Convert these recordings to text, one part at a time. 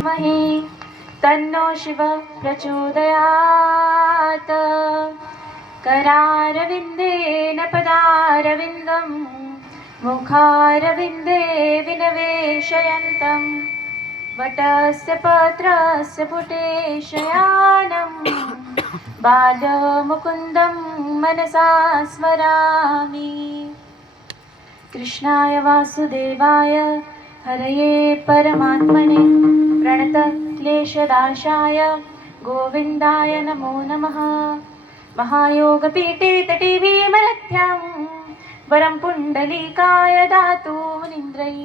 मही तन्नो शिव प्रचोदयात् करारविन्देन पदारविन्दं मुखारविन्दे विनवेशयन्तं वटस्य पत्रस्य पुटे शयानं बालमुकुन्दं मनसा स्मरामि। कृष्णाय वासुदेवाय हरये परमात्मने प्रणतक्लेशदाशाय गोविन्दाय नमो नमः। महायोगपीठे तटे भीमरथ्यां वरं पुण्डलीकाय दातु मुनीन्द्रैः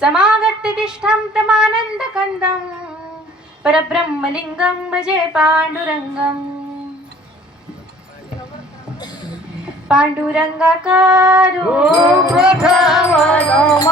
समागत्य तिष्ठं तमानन्दकन्दं परब्रह्मलिङ्गं भजे पाण्डुरङ्गम्। पांडुरंगाकारो प्रथम नमः।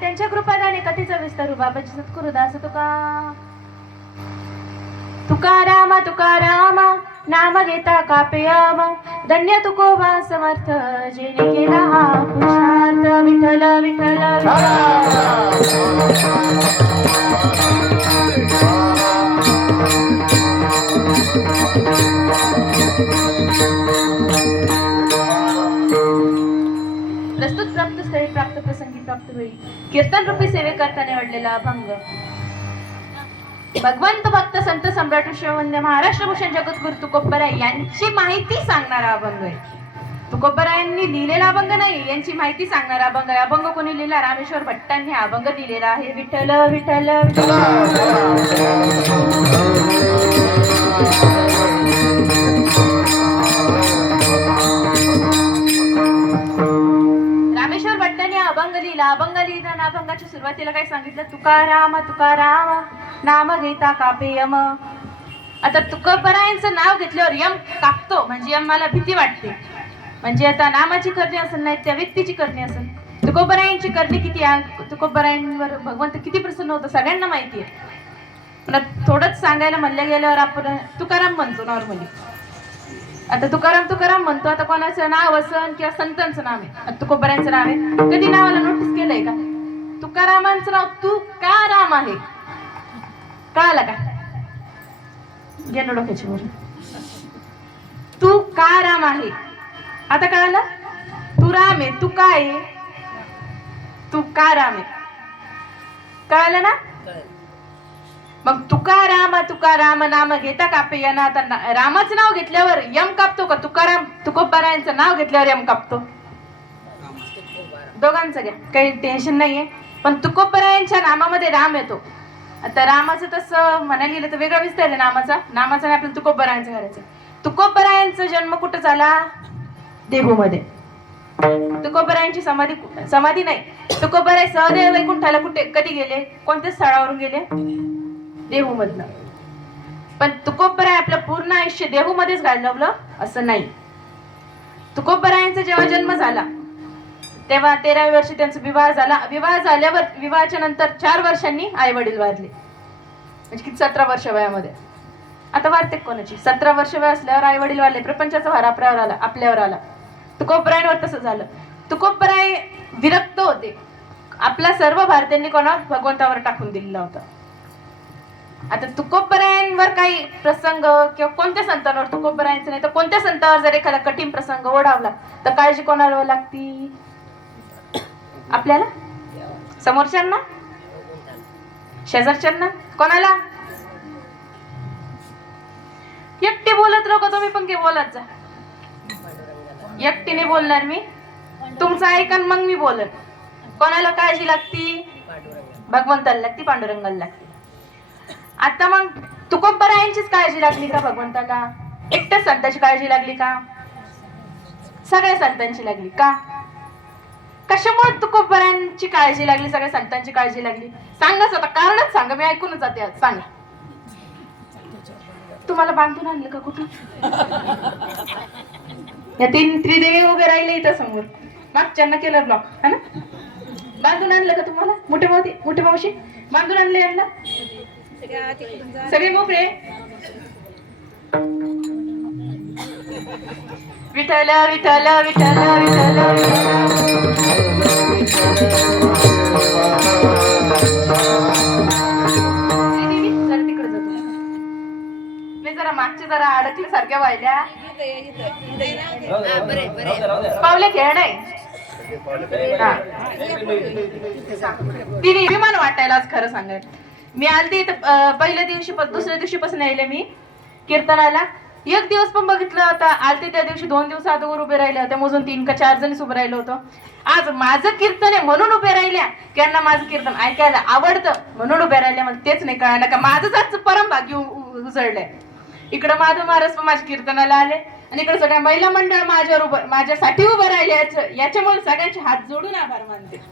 त्यांच्या कृपादाने कथेचा विस्तार बाबाजी सद्गुरु दास तुकारामा तुकारामा नाम घेता कापयाम धन्य तुकोबा समर्थ जेने केला हा पुरुषार्थ विठ्ठल विठ्ठल प्रस्तुत प्राप्त स्थळी प्राप्त प्रसंगी प्राप्त वेळी कीर्तन रूपी सेवे करता निवडलेला अभंग भगवंत भक्त संत सम्राट विश्ववंद्य महाराष्ट्र भूषण जगद्गुरु तुकोबराय यांची माहिती सांगणारा अभंग आहे। तुकोबरायांनी लिहिलेला अभंग नाही, यांची माहिती सांगणारा अभंग आहे। अभंग कोणी लिहिला? रामेश्वर भट्टांनी अभंग लिहिलेला आहे। विठ्ठल विठ्ठल रामेश्वर भट्टांनी अभंग लिहिला। अभंग लिहिताना अभंगाच्या सुरुवातीला काय सांगितलं? तुकाराम तुकाराम नाम घेता कापे यम। आता तुकोबरायांचं नाव घेतल्यावर यम कापतो, म्हणजे यम मला भीती वाटते। म्हणजे आता नामाची करणी असेल, नाही त्या व्यक्तीची करणी असेल। तुकोबरायांची करणी किती आहे, तुकोबरायांवर भगवंत किती प्रसन्न होतं सगळ्यांना माहिती आहे। पण थोडंच सांगायला म्हणलं गेल्यावर आपण तुकाराम म्हणतो नॉर्मली। आता तुकाराम तुकाराम म्हणतो, आता कोणाचं नाव असन किंवा संतांचं नाव आहे, तुकोबरायांचं नाव आहे, कधी नावाला नोटीस केलंय का? तुकारामांचं नाव तुकाराम आहे, कळालं का? गेलो डोक्याच्या वर, तुकाराम आहे। आता कळालं? तू राम आहे, तू काय आहे, तुकाराम आहे, कळालं ना? मग तुकाराम तुकाराम नाम घेता कापे यांना। आता रामाचं नाव घेतल्यावर यम कापतो का? तुकाराम तुकोबरायांचं नाव घेतल्यावर यम कापतो? दोघांचं घ्या, काही टेन्शन नाहीये। पण तुकोबरायांच्या नामामध्ये राम येतो। आता रामाचं तसं म्हणायला गेलं तर वेगळा विस्तार आहे नामाचा। नामाचा नाही आपल्याला तुकोबरायांचं करायचं। तुकोबरायांचा जन्म कुठं झाला? देहूमध्ये। तुकोबरायांची समाधी नाही, तुकोबराय सहदेव वैकुंठाला कुठे कधी गेले, कोणत्या स्थळावरून गेले? देहू मधनं। पण तुकोबराय आपलं पूर्ण आयुष्य देहूमध्येच घालवलं असं नाही. तुकोबरायांचा जेव्हा जन्म झाला तेव्हा 13व्या वर्षी त्यांचा विवाह झाला. विवाह झाल्यावर विवाहाच्या नंतर 4 वर्षांनी आई वडील वारले. म्हणजे किती 17 वर्ष वयामध्ये. आता वारते कोणाची 17 वर्ष वय असल्यावर आई वडील वारले. प्रपंचाचा भार आपल्यावर आला. तुकोबरायांवर तसं झालं. तुकोबराय विरक्त होते. आपला सर्व भार त्यांनी कोणावर भगवंतावर टाकून दिलेला होता. आता तुकोबरायांवर काही प्रसंग किंवा कोणत्या संतांवर, तुकोबरायांचं नाही तर कोणत्या संतांवर जर एखादा कठीण प्रसंग ओढावला तर काळजी कोणाला लागती? आपल्याला, समोरच्यांना, शेजारच्यांना, कोणाला? एकटी बोलत राहू का तुम्ही पण की बोलत जा? एकटीने बोलणार मी, तुमचं ऐकन मग मी बोलत. कोणाला काळजी लागती? भगवंताला लागती, पांडुरंगाला लागती. आता मग तुकोबरायांचीच काळजी लागली का भगवंताला? एकट्याच संतांची काळजी लागली का? सगळ्या संतांची लागली का? कशामुळे तुकोबरायांची काळजी लागली, सगळ्या संतांची काळजी लागली? सांगाच आता, कारणच सांगा, मी ऐकूनच जाते. सांगा. तुम्हाला बांधून आणलं का कुठून? या 3 त्रिदेवी उभे राहिले इथं समोर. मागच्यांना केलं ब्लॉक, है ना? बांधून आणलं का तुम्हाला? मोठे मावशी बांधून आणले यांना? सगळे मोकळे. विठ्ठल विठ्ठल विठ्ठल विठ्ठल तिकडे जातो मी. जरा मागच्या जरा अडकल्या सारख्या व्हायल्या. पावले खेळ नाही. तिने विमान वाटायलाच खरं सांगायला. मी आलते पहिल्या दिवशी, दुसऱ्या दिवशीपासून यायले मी कीर्तनाला. एक दिवस पण बघितलं होता. आलते त्या दिवशी 2 दिवस अगोदर उभे राहिले होते. मोजून 3 का 4 जणीच उभे राहिलो होतो. आज माझं कीर्तन आहे म्हणून उभे राहिल्या, त्यांना माझं कीर्तन ऐकायला आवडतं म्हणून उभे राहिल्या. मला तेच नाही कळलं का माझंच आजचं परम भाग्य उजळलंय. इकडं माधव महाराज पण माझ्या कीर्तनाला आले आणि इकडे सगळ्या महिला मंडळ माझ्यासाठी उभं राहिले. याच्यामुळे सगळ्यांचे हात जोडून आभार मानते.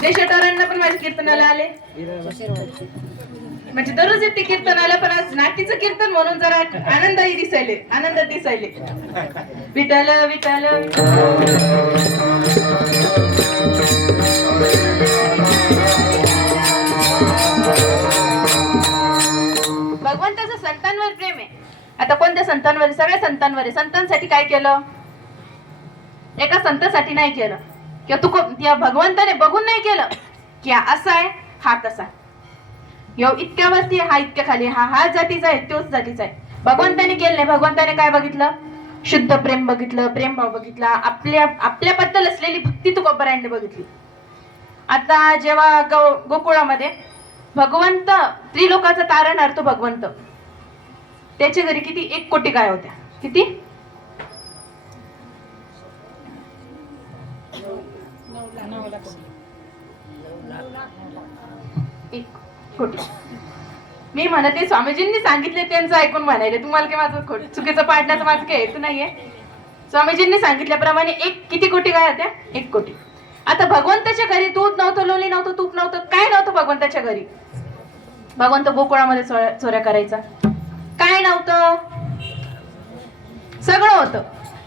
देशटारांना पण माझ्या कीर्तनाला आले. म्हणजे दररोज येते कीर्तनाला, पण आज नातीचं कीर्तन म्हणून जरा आनंदाही दिसायले, आनंदात दिसायले. विठ्ठल विठ्ठल भगवंताचं संतांवर प्रेम आहे. आता कोणत्या संतांवर? सगळ्या संतांवर आहे. संतांसाठी काय केलं? एका संतांसाठी नाही केलं किंवा भगवंताने बघून नाही केलं की असा आहे हा तसा, इतक्यावरती हा इतक्या खाली, हा जातीचा आहे तोच जातीचा आहे. भगवंताने केलं नाही. भगवंताने काय बघितलं? शुद्ध प्रेम बघितलं, प्रेमभाव बघितला, आपल्याबद्दल असलेली भक्ती तुकोबरायांनी बघितली. आता जेव्हा गोकुळामध्ये भगवंत त्रिलोकाचा तारणहार तो भगवंत, त्याच्या घरी किती 1 कोटी गाय होत्या. किती? 1 कोटी. मी म्हणते स्वामीजींनी सांगितले त्यांचं ऐकून म्हणायले. तुम्हाला काय माझं चुकीचं पाडण्याचं माझं काही हेतू नाहीये. स्वामीजींनी सांगितल्याप्रमाणे किती कोटी गाय होत्या? 1 कोटी. आता भगवंताच्या घरी दूध नव्हतं, लोणी नव्हतं, तूप नव्हतं, काय नव्हतं भगवंताच्या घरी. भगवंत गोकुळामध्ये चोऱ्या करायचा. काय नव्हतं? सगळं होतं.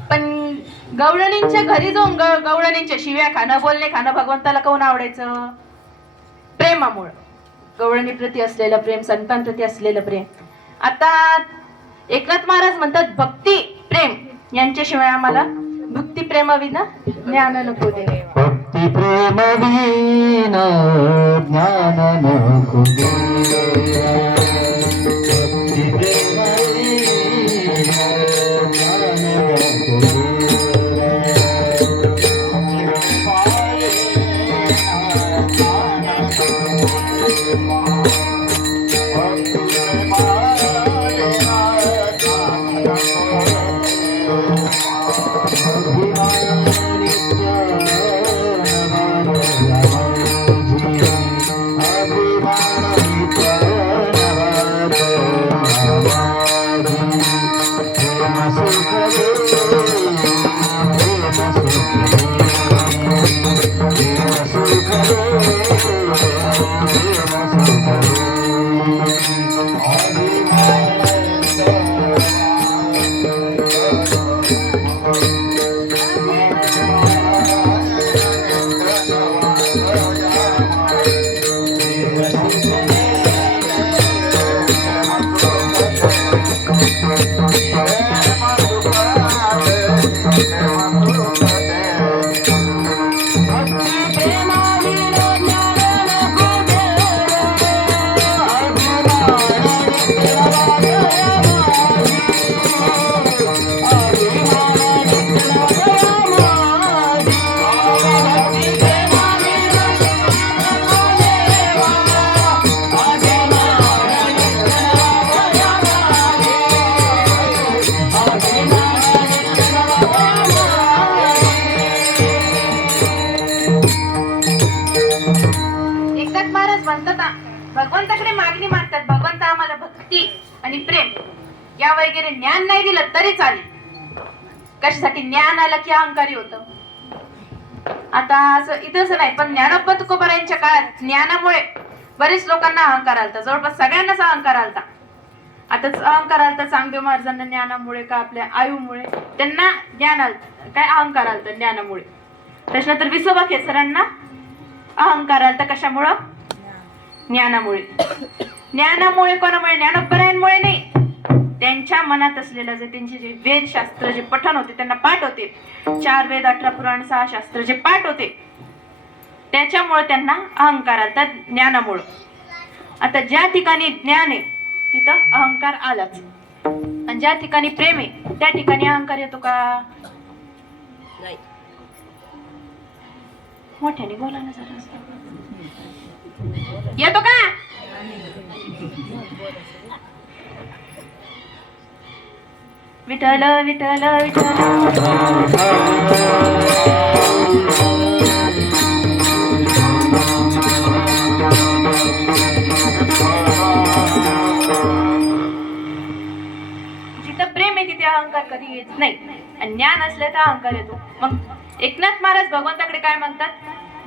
पण गवळणींच्या घरी जाऊन गवळणींच्या शिव्या खाणं, बोलणे खाणं भगवंताला कोण आवडायचं? प्रेमामुळं. गवळणीप्रती असलेलं प्रेम, संतांप्रती असलेलं प्रेम. आता एकनाथ महाराज म्हणतात भक्ती प्रेम यांच्याशिवाय आम्हाला भक्ती प्रेमाविना ज्ञान नको दे. भक्ती प्रेमाविना ज्ञान नको दे. भक्ती प्रेमाविना ज्ञान नको दे. विद्या वगैरे ज्ञान नाही दिलं तरी चालेल. कशासाठी? ज्ञान आलं की अहंकारी होतं. आता असं इथंच नाही, पण ज्ञानोबा तुकोबारायांच्या काळात ज्ञानामुळे बरेच लोकांना अहंकार आलता, जवळपास सगळ्यांनाच अहंकार आलता. आताच अहंकार आलता चांगदेव महाराजांना ज्ञानामुळे का आपल्या आयुमुळे त्यांना ज्ञान आलत, काय अहंकार आलत ज्ञानामुळे. त्याच्यानंतर विसोबा खेचरांना अहंकार आलता, कशामुळं? ज्ञानामुळे. ज्ञानामुळे कोणामुळे? ज्ञानोबरायांमुळे नाही, त्यांच्या मनात असलेलं जे त्यांचे जे वेदशास्त्र जे पठण होते, त्यांना पाठ होते, 4 वेद 18 पुराण 6 शास्त्र जे पाठ होते, त्याच्यामुळे त्यांना अहंकार आलता, ज्ञानामुळं. आता ज्या ठिकाणी ज्ञान आहे तिथं अहंकार आलाच, आणि ज्या ठिकाणी प्रेम आहे त्या ठिकाणी अहंकार येतो का? नाही. मोठ्याने बोला ना जरा. येतो का? विठ्ठल विठ्ठल विठ्ठल. जिथं प्रेम आहे तिथे अहंकार कधी येत नाही, आणि ज्ञान असले तर अहंकार येतो. मग एकनाथ महाराज भगवंताकडे काय म्हणतात?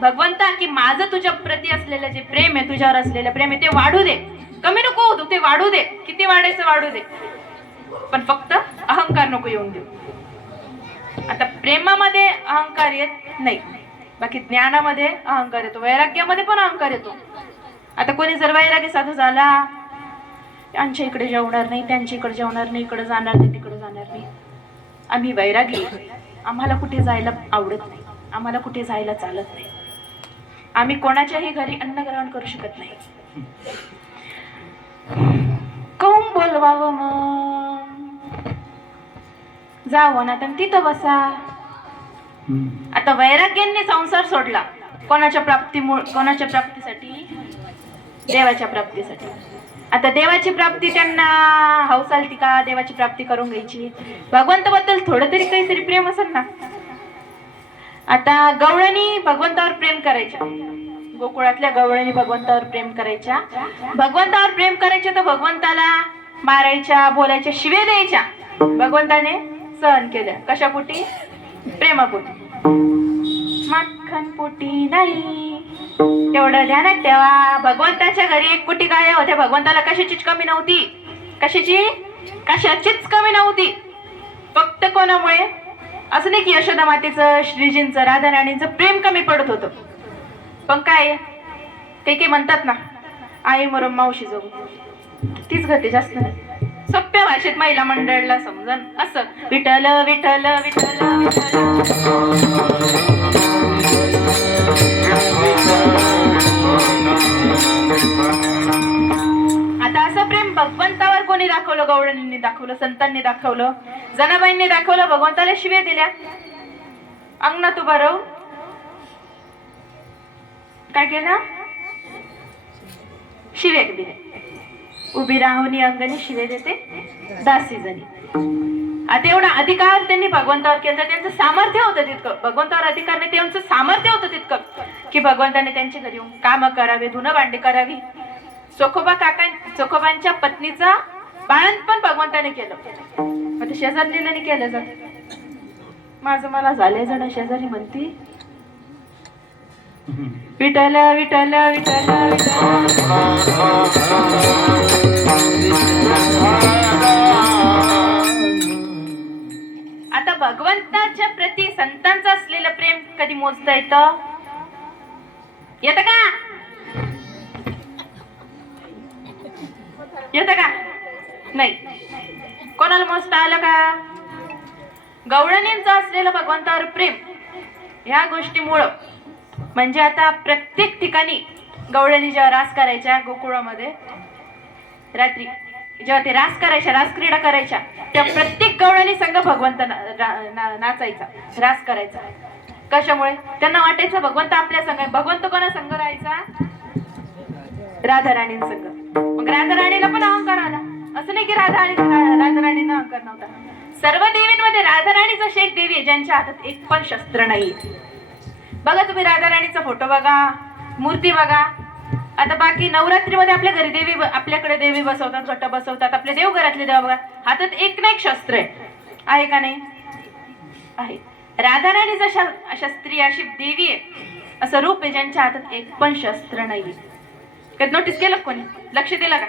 भगवंता, की माझं तुझ्या प्रती असलेलं जे प्रेम आहे, तुझ्यावर असलेलं प्रेम आहे ते वाढू दे, कमी नको होऊ, ते वाढू दे, किती वाढायचं वाढू दे, पण फक्त अहंकार नको येऊन देऊ. आता प्रेमामध्ये अहंकार येत नाही, बाकी ज्ञानामध्ये अहंकार येतो, वैराग्यामध्ये पण अहंकार येतो. आता कोणी जर वैराग्य साधू झाला, त्यांच्या इकडे जेवणार नाही, त्यांच्या इकडे जेवणार नाही, इकडे जाणार नाही, तिकडे जाणार नाही. आम्ही वैरागी, आम्हाला कुठे जायला आवडत नाही, आम्हाला कुठे जायला चालत नाही, आम्ही कोणाच्याही घरी अन्न ग्रहण करू शकत नाही. काहून बोलवावं मग? जावं ना तर तिथं बसा. आता वैराग्यांनी संसार सोडला, कोणाच्या प्राप्तीसाठी? देवाच्या प्राप्तीसाठी. आता देवाची प्राप्ती त्यांना हौस आलती का? देवाची प्राप्ती करून घ्यायची. भगवंताबद्दल थोडं तरी काहीतरी प्रेम असेल ना. आता गवळणी भगवंतावर प्रेम करायच्या, गोकुळातल्या गवळणी भगवंतावर प्रेम करायच्या. भगवंतावर प्रेम करायच्या तर भगवंताला मारायच्या, बोलायच्या, शिवे द्यायच्या. भगवंताने सहन केल्या. कशापोटी? प्रेमापोटी, माखनपोटी नाही. तेवढं ध्यानात ठेवा. भगवंताच्या घरी 1 कोटी गाया होत्या, भगवंताला कशाचीच कमी नव्हती. कशाचीच कमी नव्हती. फक्त कोणामुळे? असं नाही की यशोदा मातेचं, श्रीजींचं, राधा राणींचं प्रेम कमी पडत होतं, पण काय काही म्हणतात ना, आई मरम मावशी जगू, तीच गती जास्त नाही. सोप्या भाषेत महिला मंडळला समजन असं. विठ्ठल विठ्ठल विठ्ठल आता असं प्रेम भगवंतावर कोणी दाखवलं? गवळणींनी दाखवलं, संतांनी दाखवलं, जनाबाईंनी दाखवलं. भगवंताला शिव्या दिल्या, अंगणात उभा राहून काय केलं? शिव्या दिल्या. उभी राहुनी अंगणी शिवे देते दासी जणी. आता एवढा अधिकार त्यांनी भगवंतावर केला, त्यांचं सामर्थ्य होतं तितकं. भगवंतावर अधिकार नाही, त्यांचं सामर्थ्य होतं तितकं की भगवंताने त्यांच्या घरी येऊन काम करावे, धुणं भांडी करावी. चोखोबांच्या पत्नीचा बाळंतपण भगवंताने केलं. आता शेजारलीला केलं जात. माझं मला झाले जण शेजारी म्हणती, विठ्ठल विठ्ठल विठ्ठल आता भगवंताच्या प्रती संतांचं असलेलं प्रेम कधी मोजता येतं का? येतं का? नाही. कोणाला मोजता आलं का? गवळणींचं असलेलं भगवंतावर प्रेम ह्या गोष्टीमुळं, म्हणजे आता प्रत्येक ठिकाणी गवळणी जेव्हा रास करायच्या गोकुळामध्ये, रात्री जेव्हा ते रास करायच्या, रास क्रीडा करायच्या, तेव्हा प्रत्येक गवळणी संघ भगवंत नाचायचा, रास करायचा. कशामुळे? त्यांना वाटायचं भगवंत आपल्या संघ आहे. भगवंत कोणा संघ राहायचा? राधा राणी संघ. मग राधा राणीला पण अहंकार आला. असं नाही की राधा राणीनं अहंकार नव्हता. सर्व देवींमध्ये राधा राणीच अशी एक देवी आहे ज्यांच्या हातात एक पण शस्त्र नाही. बघा तुम्ही राधा राणीचा फोटो बघा, मूर्ती बघा, आता बाकी नवरात्रीमध्ये आपल्या घरी आपल्याकडे देवी बसवतात, घट बसवतात, आपल्या देवघरातले देव बघा, हातात एक ना एक शस्त्र आहे का नाही? आहे. राधा राणी अशा स्त्री, अशी देवी आहे, असं रूप आहे ज्यांच्या हातात एक पण शस्त्र नाहीये. कधी नोटीस केलं कोणी? लक्ष दिलं का?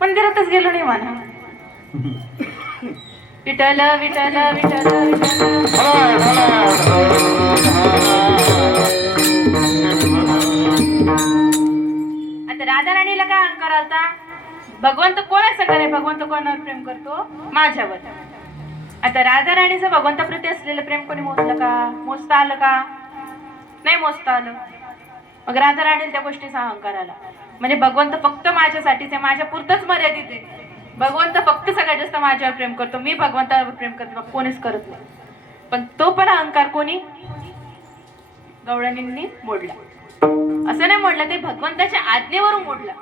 मंदिरातच गेलो नाही म्हणा. विठ्ठल विठ्ठल विठ्ठल विठ्ठल. आता राधा राणीला काय अहंकार आलता? भगवंत कोणा संग नाही, भगवंत कोणावर प्रेम करतो? माझ्यावर. आता राधा राणीचं भगवंताप्रती असलेलं प्रेम कोणी मोजलं का? मोजता आलं का? नाही मोजता आलं. मग राधा राणीला त्या गोष्टीचा अहंकार आला. म्हणजे भगवंत फक्त माझ्यासाठीच आहे, माझ्या पुरतच मर्यादित आहे. भगवंत फक्त सगळ्यात जास्त माझ्यावर प्रेम करतो, मी भगवंतावर प्रेम करतो, कोणीच करत नाही. पण तो पण अहंकार कोणी? गवळणींनी मोडला. असं नाही मोडला, ते भगवंताच्या आज्ञेवरून मोडला.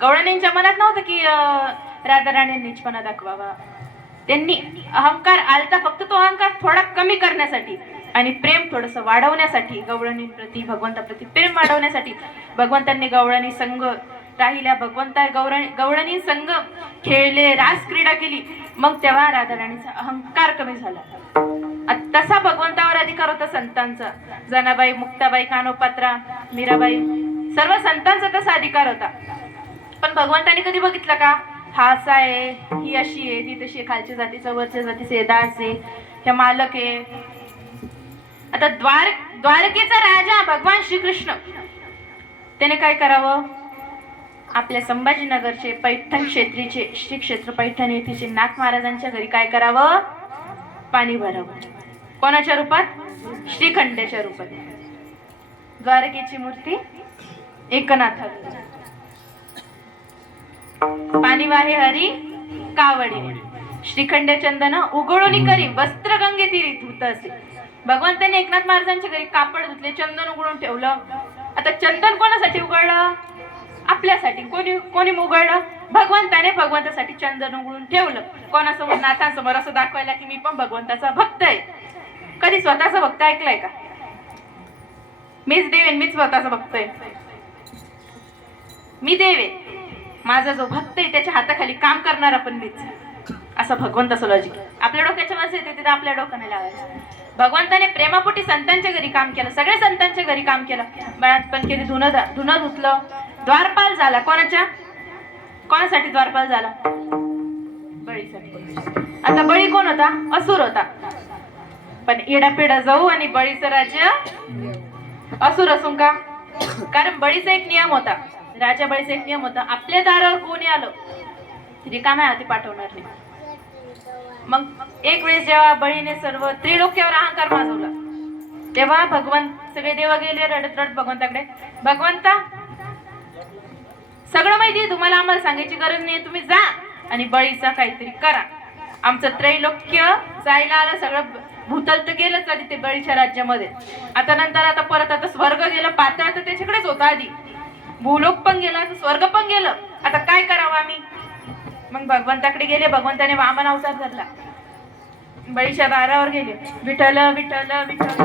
गवळणींच्या मनात नव्हतं की राधा राणी नीचपणा दाखवावा. त्यांनी अहंकार आलता फक्त तो अहंकार थोडा कमी करण्यासाठी आणि प्रेम थोडंसं वाढवण्यासाठी, गवळणींप्रती भगवंताप्रती प्रेम वाढवण्यासाठी भगवंतांनी गवळणी संघ राहिल्या, गवळणी संघ खेळले, रास क्रीडा केली. मग तेव्हा राधा राणीचा अहंकार कमी झाला. तसा भगवंतावर अधिकार होता संतांचा. जनाबाई, मुक्ताबाई, कानोपात्रा, मीराबाई, सर्व संतांचा तसा अधिकार होता. पण भगवंतानी कधी बघितलं का? हा असा आहे, ही अशी आहे, ती तशी आहे, खालच्या जातीचं, वरच्या जातीचे, दास आहे, ह्या मालक आहे. आता द्वारकेचा राजा भगवान श्रीकृष्ण त्याने काय करावं? आपल्या संभाजीनगरचे पैठण क्षेत्रीचे श्री क्षेत्र पैठण येथील नाथ महाराजांच्या घरी काय करावं? पाणी भरावं. कोणाच्या रूपात? श्रीखंड्याच्या रूपात. द्वारकेची मूर्ती एकनाथाची. पाणी वाहे हरी कावडी, श्रीखंड चंदन उघडून करी, वस्त्र गंगे तीरी धुत असे. भगवंतांनी एकनाथ महाराजांच्या घरी कापड धुतले, चंदन उघडून ठेवलं. आता चंदन कोणासाठी उघडलं? आपल्यासाठी. कोणी उघडलं? भगवंताने भगवंतासाठी चंदन उघडून ठेवलं. कोणासमोर? नाथांसमोर, असं दाखवायला की मी पण भगवंताचा भक्त आहे. कधी स्वतःचा भक्त ऐकलाय का? मीच देव आहे, मीच स्वतःचा भक्त आहे. मी देव आहे, माझा जो भक्त आहे त्याच्या हाताखाली काम करणारा पण मीच. असं भगवंताचं लॉजिक. आपल्या डोक्याच्या मध्ये येते तिथे आपल्या डोक्याने लावायचं. भगवंताने प्रेमापोटी संतांच्या घरी काम केलं, सगळ्या संतांच्या घरी काम केलं. बाळातपण केली, धुणं धुतलं, द्वारपाल झाला. कोणासाठी द्वारपाल झाला? बळीसाठी. आता बळी कोण होता? असुर होता. पण येडापेडा जाऊ आणि बळीचं राज्य असुर असून का? कारण बळीचा एक नियम होता, राजा बळीचा एक नियम होता, आपल्या दारावर कोणी आलं रिकाम्या हाती पाठवणार नाही. मग एक वेळेस जेव्हा बळीने सर्व त्रिलोक्यावर अहंकार माजवला, तेव्हा सगळे देव गेले रडत रडत भगवंताकडे. भगवंता, सगळं माहिती तुम्हाला, आम्हाला सांगायची गरज नाही, तुम्ही जा आणि बळीचा काहीतरी करा. आमचं त्रैलोक्य जायला आलं, सगळं भूतल तर गेलं कधी ते बळीच्या राज्यामध्ये. आता परत स्वर्ग गेलं, पाताळ तर त्याच्याकडेच होतं आधी, भूलोक पण गेला, स्वर्ग पण गेलं. आता काय करावं आम्ही? मग भगवंताकडे गेले. भगवंताने वामन अवतार धरला, बळीच्या दारावर गेले. विठ्ठल विठ्ठल विठ्ठल.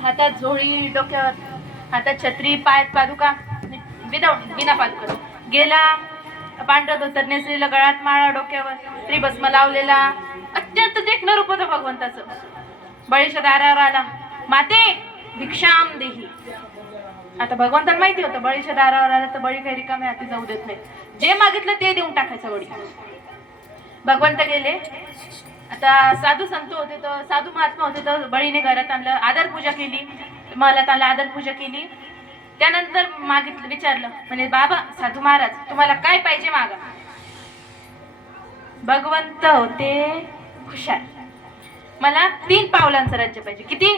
हातात झोळी, डोक्यावर हातात छत्री, पायात पादुका, बिना पादुका गेला. पांढरं धोतर नेसलेलं, गळ्यात माळा, डोक्यावर त्रिभस्म लावलेला, अत्यंत देखणं रूप होतं भगवंताचं. बळीच्या दारावर आला. माते भिक्षाम देही. आता भगवंताला माहिती होतं बळीच्या दारावर आला तर बळी काही रिकाम्या हाती जाऊ देत नाही, जे मागितलं ते देऊन टाकायचं बळी. भगवंत गेले. आता साधू संत होते, तर साधू महात्मा होते, तर बळीने घरात आणलं, आदर पूजा केली, महलात आणलं, आदर पूजा केली. त्यानंतर विचारलं, म्हणजे बाबा साधू महाराज तुम्हाला काय पाहिजे मागा. भगवंत होते हुशार. मला 3 पावलांचं राज्य पाहिजे. किती?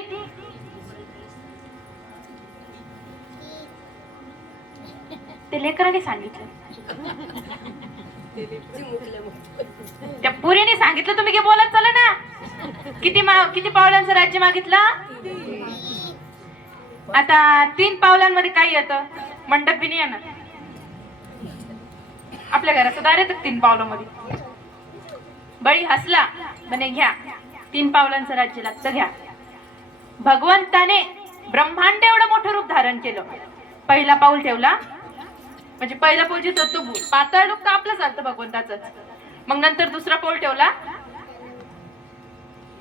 ते लेकराने सांगितलं, त्या पुरीने सांगितलं. तुम्ही काय बोलत चला ना. किती पावलांचं राज्य मागितलं? आता 3 पावलांमध्ये काय येतं? मंडप बी नाही येणार. आपल्या घराचं दार येतं 3 पावलांमध्ये. बळी हसला, म्हणे घ्या 3 पावलांचं राज्य लागतं, घ्या. भगवंताने ब्रह्मांड एवढं मोठं रूप धारण केलं. पहिला पाऊल ठेवला, म्हणजे पहिला पाऊल जिथं तो पातळ रूप तर आपलं चालतं भगवंताच. मग नंतर दुसरा पाऊल ठेवला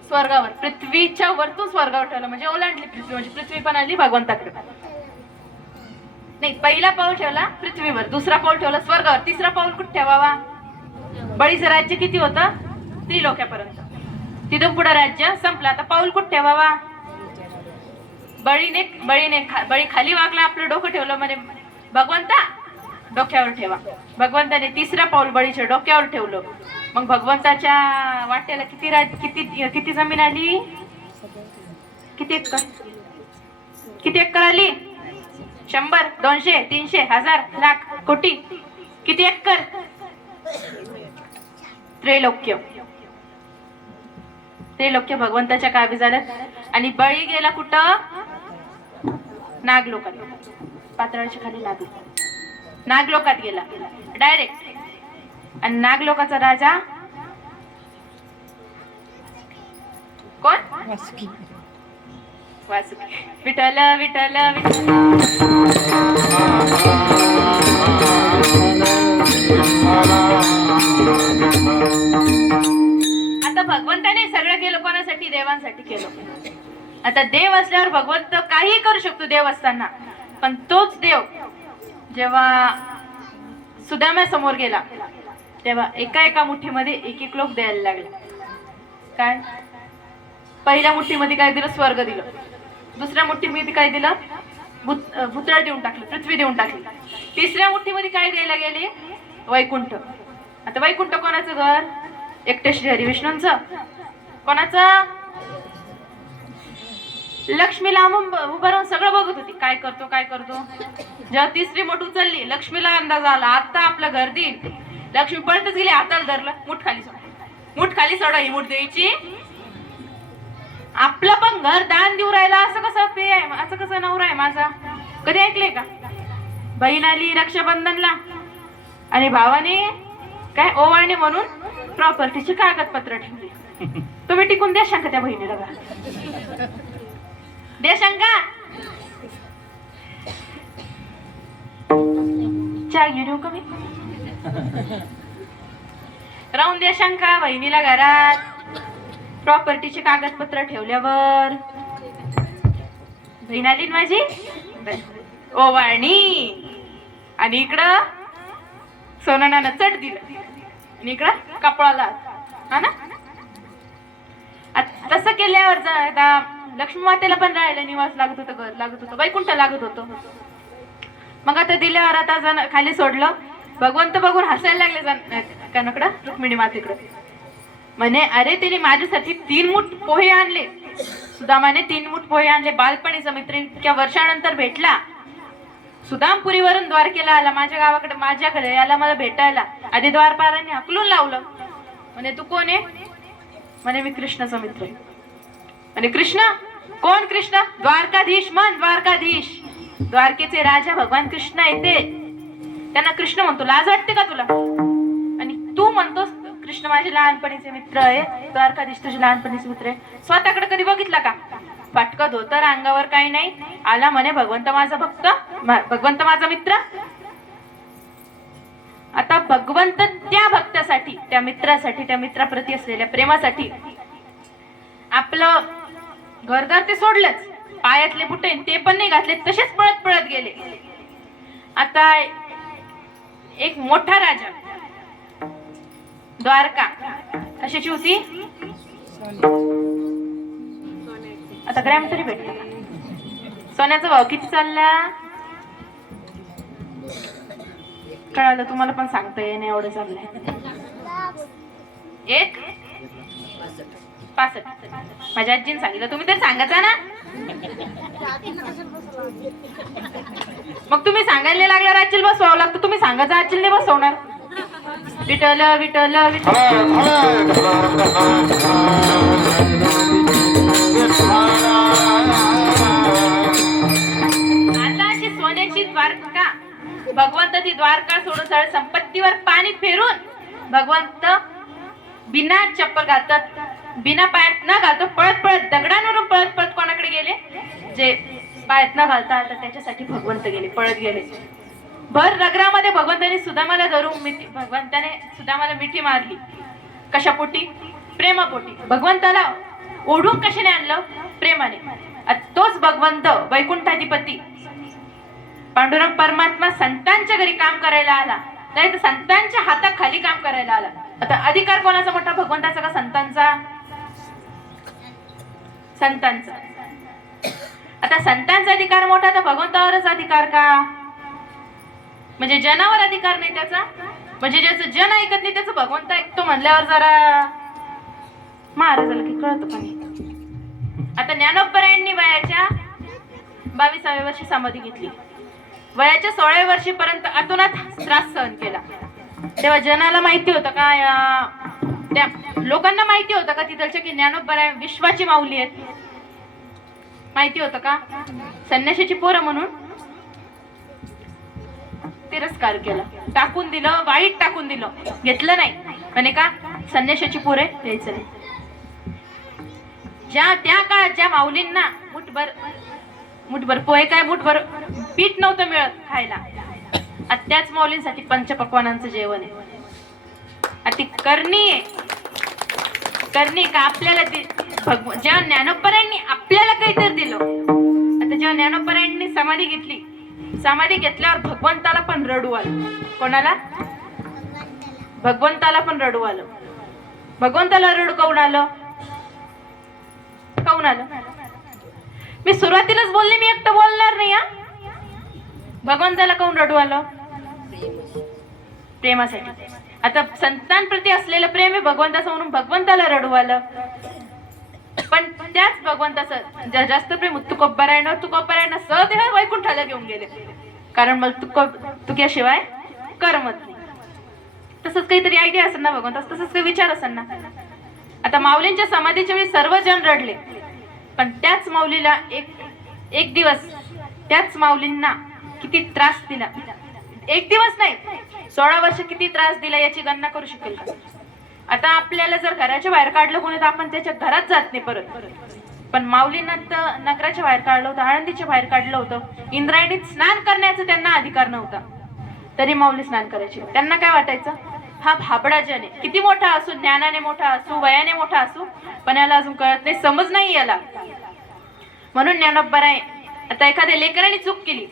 स्वर्गावर, पृथ्वीच्या वरतून स्वर्गावर ठेवलं, म्हणजे ओलांडली पृथ्वी, म्हणजे पृथ्वी पण आली भगवंताकडे. नाही, पहिला पाऊल ठेवला पृथ्वीवर, दुसरा पाऊल ठेवला स्वर्गावर, तिसरा पाऊल कुठे ठेवावा? बळीचं राज्य किती होतं? त्रिलोक्यापर्यंत. तिथून पुढे राज्य संपलं. आता पाऊल कुठे ठेवावा? बळी खाली वागला, आपलं डोकं ठेवलं, म्हणे भगवंता डोक्यावर ठेवा. भगवंताने तिसरा पाऊल बळीच्या डोक्यावर ठेवलं. मग भगवंताच्या वाट्याला किती जमीन आली? किती एकर आली? 100, 200, 300, 1000, लाख, कोटी. किती एकर? त्रैलोक्य भगवंताच्या काबी झालं. आणि बळी गेला कुठं? नागलोकात. पाताळाच्या खाली नागलोकात गेला डायरेक्ट. आणि नागलोकाचा राजा कोण? वासुकी. विठ्ठल विठ्ठल विठ्ठल. आता भगवंताने सगळं केलं कोणासाठी? देवांसाठी केलं. आता देव असल्यावर भगवंत काही करू शकतो देव असताना. पण तोच देव जेव्हा सुदामा समोर गेला तेव्हा एका मुठीमध्ये एक लोक द्यायला लागले. काय? पहिल्या मुठीमध्ये काय दिलं? स्वर्ग दिलं. दुसऱ्या मुठीमध्ये काय दिलं? भूतळ देऊन टाकलं, पृथ्वी देऊन टाकली. तिसऱ्या मुठीमध्ये काय द्यायला गेले? वैकुंठ. आता वैकुंठ कोणाचं घर? एकटे श्री हरिविष्णूंचं. कोणाचं? लक्ष्मी लांबून उभं राहून सगळं बघत होती, काय करतो. जेव्हा तिसरी मूठ उचलली, लक्ष्मीला अंदाज आला आता आपलं घर देईल. लक्ष्मी पळतच गेली, हाताला धरलं, मूठ खाली सोडा. ही मूठ द्यायची. आपलं पण घर दान देऊ राहिला, असं कसं पे आहे? असं कसं नवरा आहे माझा? कधी ऐकले का? बहीण आली रक्षाबंधनला आणि भावाने काय ओवाळणी म्हणून प्रॉपर्टीची कागदपत्र ठेवली. तुम्ही टिकून द्या शंका त्या बहिणीला का? दे शंका. चहा घेऊ कमी राहून दे शंका. बहिणीला घरात प्रॉपर्टीचे कागदपत्र ठेवल्यावर बहीण आली माझी ओवाळणी. आणि इकडं सोनानानं चट दिलं आणि इकडं कपळाला. हा ना? तसं केल्यावर लक्ष्मी मातेला पण राहायला निवास लागत होतं, घर लागत होतं, वैकुंठ लागत होतं. मग आता दिल्यावर आता खाली सोडलं. भगवंत बघून हसायला लागले कनकडं रुक्मिणी मातेकडं. म्हणे अरे तिने माझ्यासाठी 3 मुठ पोहे आणले. सुदामाने 3 मुठ पोहे आणले. बालपणीचा मित्र इतक्या वर्षानंतर भेटला. सुदामपुरीवरून द्वारकेला आला, माझ्याकडे याला मला भेटायला. आधी द्वारपालांनी हकलून लावलं. म्हणे तू कोण आहे? म्हणे मी कृष्णाचा मित्र आहे. आणि कृष्ण कोण? कृष्ण द्वारकाधीश. म्हण द्वारकाधीश. द्वारकेचे राजा भगवान कृष्ण येते, त्यांना कृष्ण म्हणतो. लाज वाटते का तुला? आणि तू म्हणतोस कृष्ण माझे लहानपणीचे मित्र आहे, द्वारकाधीश तुझे लहानपणीचे मित्र आहे. स्वतःकडे कधी बघितला का? फाटकं धोतर, अंगावर काही नाही. आला म्हणे भगवंत माझा भक्त, भगवंत माझा मित्र. आता भगवंत त्या भक्तासाठी, त्या मित्रासाठी, त्या मित्राप्रती असलेल्या प्रेमासाठी आपलं घरदार ते सोडलंच, पायातले बुटे ते पण नाही घातले, तसेच पळत पळत गेले. आता एक मोठा राजा, द्वारका कशाची होती? आता ग्रॅम तरी भेटला. सोन्याचा भाव किती चालला? कळालं तुम्हाला पण सांगता येईन एवढं चाललंय. 1 65. माझ्या आजीने सांगितलं, तुम्ही तर सांगायचा ना. मग तुम्ही सांगायला लागल्यावर आजील बसवावं लागतं. तुम्ही सांगायचं, आजील नाही बसवणार. विठ्ठल विठ्ठल विठ्ठल. आता अशी सोन्याची द्वारका भगवंत ती द्वारका सोडून सगळ्या संपत्तीवर पाणी फेरून भगवंत बिना चप्पल घालतात, बिना पायात न घालतो पळत पळत दगडांवरून पळत पळत कोणाकडे गेले, जे पायात न घालता आता त्याच्यासाठी भगवंत गेले, पळत गेले. भर नगरामध्ये भगवंताने सुदामाला धरून भगवंताने सुदामाला मिठी मारली. कशापोटी? प्रेमापोटी. भगवंताला ओढून कशाने आणलं? प्रेमाने. तोच भगवंत वैकुंठाधिपती पांडुरंग परमात्मा संतांच्या घरी काम करायला आला, नाही तर संतांच्या हाताखाली काम करायला आला. आता अधिकार कोणाचा मोठा, भगवंताचा का संतांचा? संतांचा. आता संतांचा अधिकार मोठा तर भगवंतावरच अधिकार का? म्हणजे जनावर अधिकार नाही त्याचा, म्हणजे ज्याचं जन ऐकत नाही त्याचं भगवंत ऐकतो म्हणल्यावर जरा महाराजाला की कळतं पण. आता ज्ञानोबरायांनी वयाच्या 22व्या वर्षी समाधी घेतली. वयाच्या 16व्या वर्षीपर्यंत अतोनात त्रास सहन केला. तेव्हा जनाला माहिती होतं का, त्या लोकांना माहिती होतं का तिथलच्या की ज्ञानोबराय विश्वाची माऊली आहेत? माहिती होतं का? संन्याशाची पोरं म्हणून तिरस्कार केला, टाकून दिलं, वाईट टाकून दिलं, घेतलं नाही. म्हणे का संन्याशाची पोरे द्यायचं नाही. ज्या त्या काळात ज्या माऊलींना मुठभर पोहे काय मुठभर पीठ नव्हतं मिळत खायला, त्याच माऊलींसाठी पंचपक्वानांचं जेवण आहे. ती करणी आहे, करणी का आपल्याला जेव्हा ज्ञानोबरायांनी आपल्याला काहीतरी दिलं. आता जेव्हा ज्ञानोबरायांनी समाधी घेतली, समाधी घेतल्यावर भगवंताला पण रडू आलं. कोणाला? भगवंताला पण रडू आलं. भगवंताला रडू काऊन आलं? काऊन आलं? मी सुरुवातीलाच बोलले, मी एकटं बोलणार नाही. भगवंताला काऊन रडू आलं? प्रेमासाठी. आता संतांप्रती असलेलं प्रेम आहे भगवंताचं, म्हणून भगवंताला रडू आलं. पण त्याच भगवंताचं जास्त प्रेम तुकोबरायनं सदेह वैकुंठाला घेऊन गेले, कारण मला तुक्याशिवाय करमत नाही. तसंच काहीतरी आयडिया असेल ना भगवंता, तसंच काही विचार असेल ना. आता माऊलींच्या समाधीच्या वेळी सर्वजण रडले, पण त्याच माऊलीला एक दिवस त्याच माऊलींना किती त्रास दिला. एक दिवस नाही, 16 वर्ष किती त्रास दिला याची गणना करू शकेल का? आता आपल्याला जर घराच्या बाहेर काढलं कोणी तर आपण त्याच्या घरात जात नाही परत. पण माऊलींना तर नगराच्या बाहेर काढलं होतं, आळंदीच्या बाहेर काढलं होतं. इंद्रायणीत स्नान करण्याचा त्यांना अधिकार नव्हता, तरी माऊली स्नान करायची. त्यांना काय वाटायचं, हा भाबडा जन आहे, किती मोठा असू, ज्ञानाने मोठा असू, वयाने मोठा असू, पण याला अजून कळत नाही, समज नाही याला. म्हणून ज्ञानोबराय आता एखाद्या लेकराने चूक केली,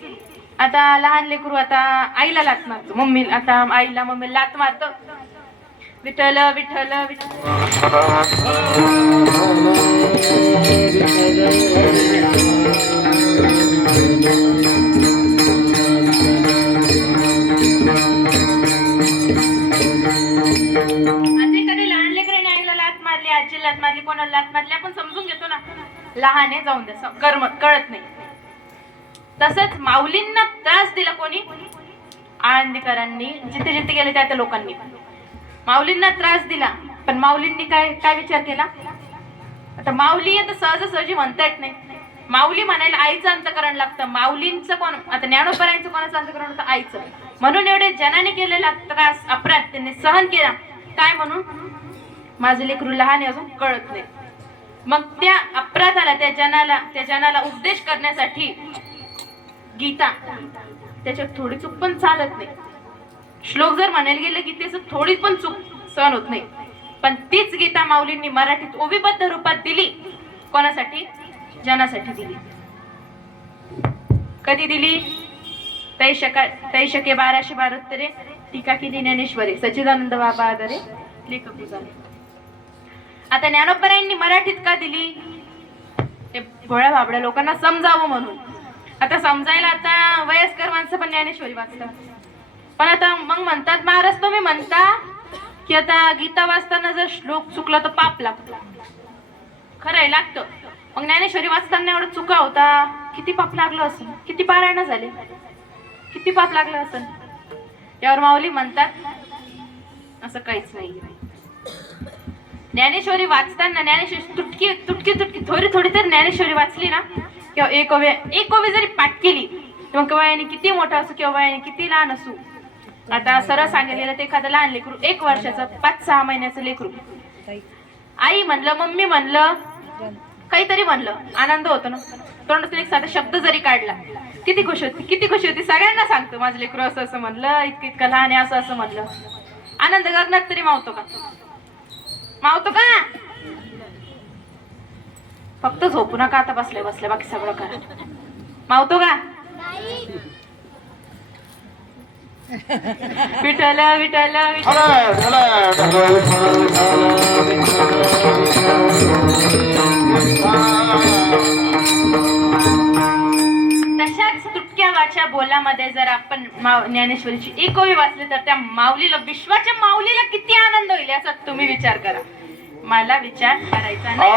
आता लहान लेकरू आता आईला लात मारतो, मम्मी आता आईला मम्मी लात मारतो. विठ्ठल विठ्ठल विठ्ठल. कधी लहान लेकराने आईला लात मारली, आजीला लात मारली, कोणाला लात मारली, आपण समजून घेतो ना, लहान आहे जाऊन द्या, कळत नाही. तसंच माऊलींना त्रास दिला कोणी? आळंदीकरांनी, जिथे जिथे गेले त्या लोकांनी माऊलींना त्रास दिला. पण माऊलींनी काय विचार केला? आता माऊली आता सहजासहजी म्हणता येत नाही. माऊली म्हणायला आईचं अंतकरण लागतं. माऊलींचं कोण? आता ज्ञानोबरायांचं कोणाचं अंतकरण होतं? आईचं. म्हणून एवढे जनाने केलेला त्रास, अपराध त्यांनी सहन केला. काय म्हणून? माझं लेकरू लहान आहे, अजून कळत नाही. मग त्या अपराधाला, त्या जनाला उपदेश करण्यासाठी गीता, त्याच्यात थोडी चूक पण चालत नाही. श्लोक जर म्हणायला गेलं गीतेचं थोडी पण चूक सहन होत नाही. पण तीच गीता माऊलींनी मराठीत ओवीबद्ध रूपात दिली. कोणासाठी? जनासाठी दिली. कधी दिली? तैशके 1272 टीका केली ज्ञानेश्वरी, सच्चिदानंद बाबा आदरे लेखक झाले. आता ज्ञानोबरायांनी मराठीत का दिली? ते भोळ्या भाबड्या लोकांना समजावं म्हणून. आता समजायला आता वयस्कर माणसं पण ज्ञानेश्वरी वाचतात. पण आता मग म्हणतात, महाराज तुम्ही म्हणता की आता गीता वाचताना जर श्लोक चुकला तर पाप लागतो. खरं आहे लागतं. मग ज्ञानेश्वरी वाचताना एवढं चुका होता, किती पाप लागलं असेल, किती पारायण झाले, किती पाप लागलं असेल. यावर माऊली म्हणतात असं काहीच नाही. ज्ञानेश्वरी वाचताना ज्ञानेश्वरी तुटकी तुटकी तुटकी थोडी थोडी तर ज्ञानेश्वरी वाचली ना, किंवा एक ओवी जरी पाठ केली तर मग वयाने किती मोठा असू किंवा वयाने किती लहान असू. आता सरळ सांगितलेलं ते एखादं लहान लेकरू 1 वर्षाचं 5-6 महिन्याचं लेकरू आई म्हणलं मम्मी म्हणलं काहीतरी म्हणलं आनंद होतो ना. तोंडातून एक साधा शब्द जरी काढला किती खुशी होती, किती खुशी होती. सगळ्यांना सांगतो माझं लेकरू असं असं म्हणलं, इतकं इतकं लहान आहे असं असं म्हणलं. आनंद गगनात तरी मावतो का? मावतो का? फक्त झोपू नका आता बसले बसले, बाकी सगळं करा. मावतो का? विठ्ठल विठ्ठल तशाच तुटक्या वाच्या बोलामध्ये जर आपण ज्ञानेश्वरीची 1 ओवी वाचली तर त्या माऊलीला, विश्वाच्या माऊलीला किती आनंद होईल याचा तुम्ही विचार करा. मला विचार करायचा नाही.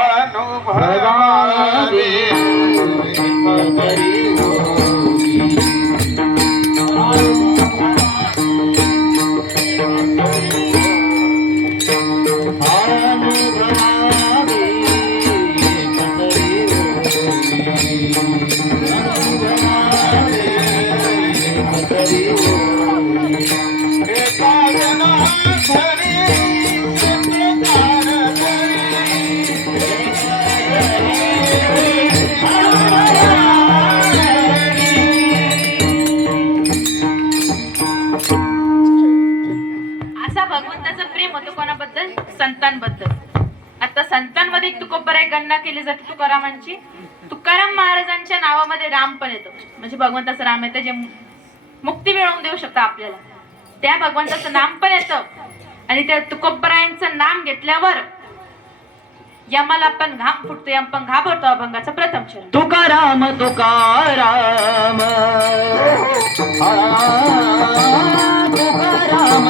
भगवंताचं प्रेम होतं कोणाबद्दल? संतांबद्दल. आता संतांमध्ये तुकोबराय गणना केली जाते तुकारामांची. तुकाराम महाराजांच्या नावामध्ये राम पण येतो, म्हणजे भगवंताचं नाम येतं जे मुक्ती मिळवून देऊ शकतं आपल्याला. त्या भगवंताचं नाम पण येतं. आणि त्या तुकोबरायांचं नाम घेतल्यावर यमाला पण घाम फुटतो, यम पण घाबरतो. अभंगाचा प्रथम चरण. तुकाराम तुकाराम तुकाराम तुकाराम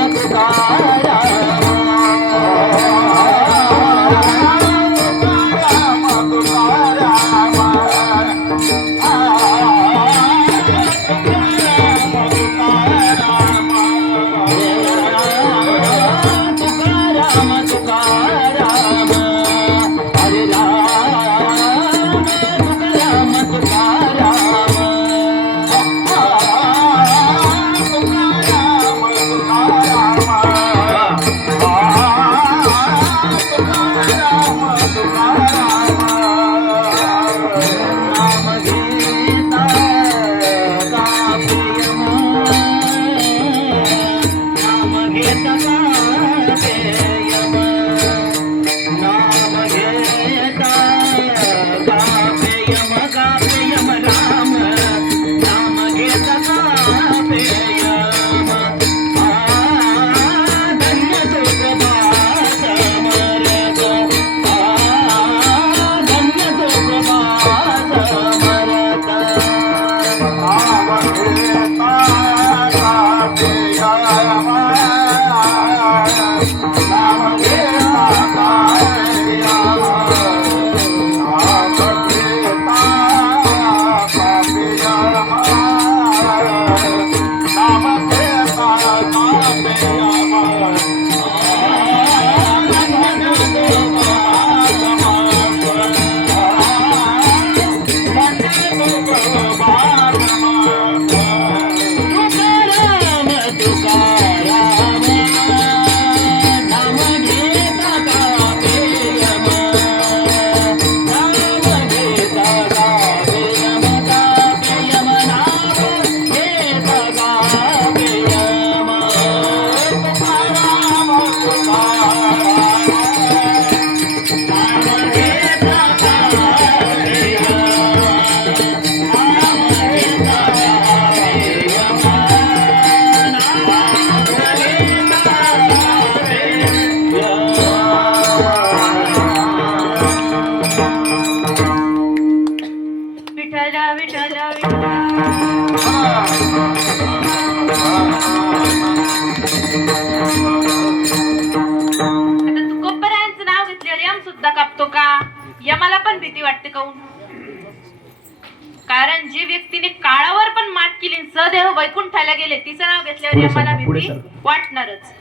केले तिचं नाव घेतल्यावर यमाला भीती वाटणारच,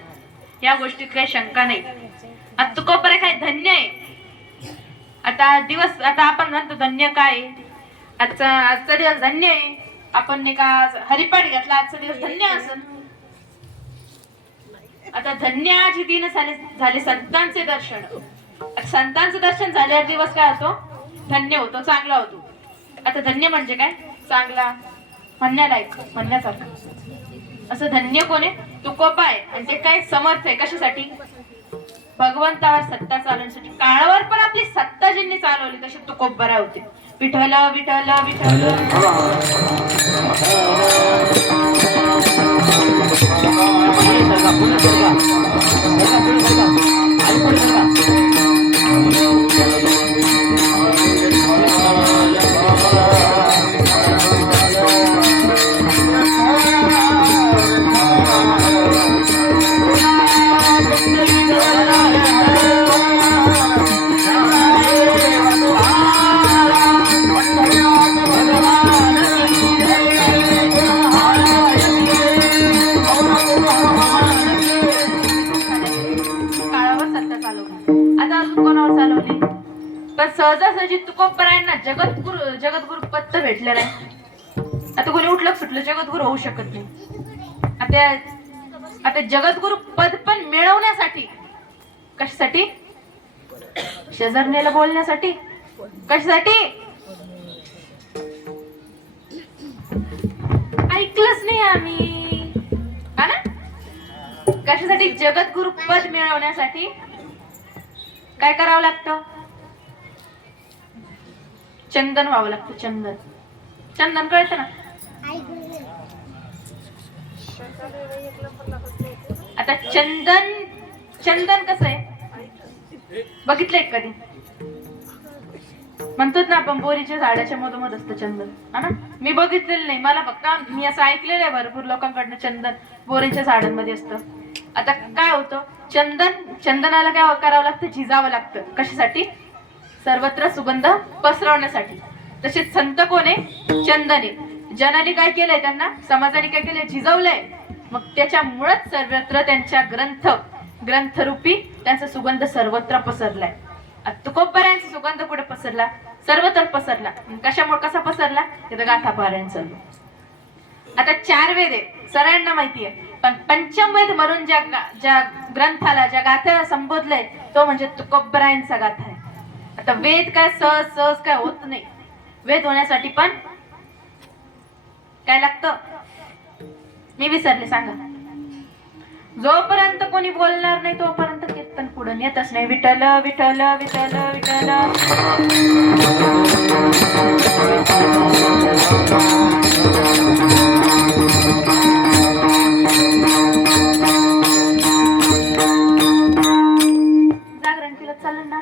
या गोष्टीत काही शंका नाही. आता तुकोबर काय धन्य आहे. आता आपण म्हणतो धन्य काय, आजचा दिवस धन्य आहे. आपण नाही का हरिपाठ घेतला, आजचा दिवस धन्य असेल. आता धन्य आज दिन झाले संतांचे दर्शन. संतांचं दर्शन झाल्यावर दिवस काय होतो, धन्य होतो, चांगला होतो. आता धन्य म्हणजे काय, चांगला, म्हणण्यालायक, म्हणण्यासारखं असं धन्य कोण आहे, तुकोबा आहे. आणि ते काय समर्थ आहे कशासाठी, भगवंतावर सत्ता चालवण्यासाठी. काळावर पण आपली सत्ता ज्यांनी चालवली तशी तुकोबरा होते. विठ्ठल विठ्ठल विठ्ठल. पण सहजासहजी तुकोबरायांना जगद्गुरु पद भेटलेलं आहे. आता कोणी उठलं सुटलं जगद्गुरु होऊ शकत नाही. आता जगद्गुरु पद पण मिळवण्यासाठी, कशासाठी, शेजारणीला बोलण्यासाठी, कशासाठी, ऐकलंच नाही आम्ही, हा ना. कशासाठी, जगद्गुरु पद मिळवण्यासाठी काय करावं लागतं, चंदन व्हावं लागतं. चंदन, चंदन कळतं ना. आता चंदन कसं आहे बघितलंय कधी, म्हणतो ना आपण बोरीच्या झाडाच्या मधोमध असतं चंदन, हा ना. मी बघितलेलं नाही, मला फक्त मी असं ऐकलेलं आहे भरपूर लोकांकडनं चंदन बोरीच्या झाडांमध्ये असतं. आता काय होतं, चंदनाला काय करावं लागतं, झिजावं लागतं. कशासाठी, सर्वत्र सुगंध पसरवण्यासाठी. तसेच संत कोण आहे, चंदन आहे. जनाने काय केलंय, त्यांना समाजाने काय केलंय, झिजवलंय. मग त्याच्यामुळेच सर्वत्र त्यांच्या ग्रंथरूपी त्यांचा सुगंध सर्वत्र पसरलाय. तुकोबरायांचा सुगंध कुठे पसरला, सर्वत्र पसरला. कशामुळे, कसा पसरला, तिथं गाथा पारायण चालू. आता 4 वेद आहे सगळ्यांना माहिती आहे, पण पंचम वेद म्हणून ज्या ग्रंथाला, ज्या गाथ्याला संबोधलंय तो म्हणजे तुकोबरायांचा गाथा आहे. आता वेद काय सहज काय होत नाही. वेद होण्यासाठी पण काय लागतं, मी विसरले, सांगा. जोपर्यंत कोणी बोलणार नाही तोपर्यंत कीर्तन पुढे येतच नाही. विठ्ठल विठ्ठल विठ्ठल विठ्ठल. जागरण केलं चालेल ना,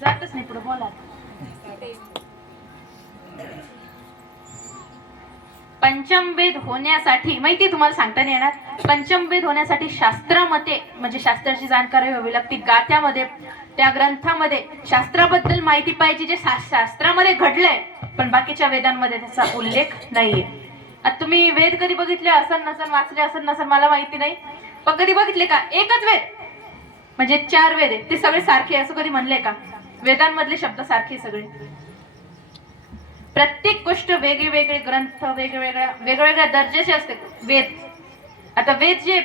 जातच नाही पुढे, बोला. पंचमवेद होण्यासाठी माहिती तुम्हाला सांगता नाही येणार. पंचमवेद होण्यासाठी शास्त्रामध्ये, म्हणजे शास्त्राची जाणकारी व्हावी लागते. गाथ्यामध्ये, त्या ग्रंथामध्ये शास्त्राबद्दल माहिती पाहिजे, जे शास्त्रामध्ये घडलंय पण बाकीच्या वेदांमध्ये त्याचा उल्लेख नाहीये. आता तुम्ही वेद कधी बघितले असन नसन, वाचले असन नसन, मला माहिती नाही, पण कधी बघितले का एकच वेद, म्हणजे 4 वेद आहे ते सगळे सारखे असं कधी म्हणले का, वेदांमधले शब्द सारखे सगळे. प्रत्येक गोष्ट वेगळे ग्रंथ, वेगवेगळ्या दर्जाचे असते वेद. आता वेद जे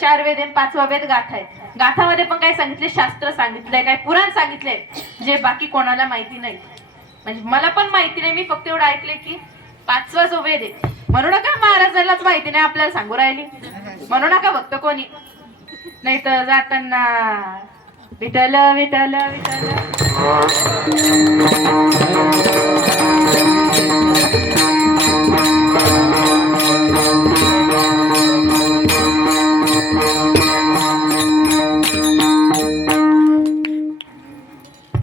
4 वेद आहे, 5वा वेद गाथा आहे. गाथामध्ये पण काय सांगितले, शास्त्र सांगितलंय, काय पुराण सांगितलंय, जे बाकी कोणाला माहिती नाही. म्हणजे मला पण माहिती नाही, मी फक्त एवढं ऐकलंय की 5वा जो वेद आहे, म्हणू नका महाराजांनाच माहिती नाही आपल्याला सांगू राहिली, म्हणू नका फक्त कोणी नाही तर जाताना विठ्ठल विठ्ठल विठ्ठल.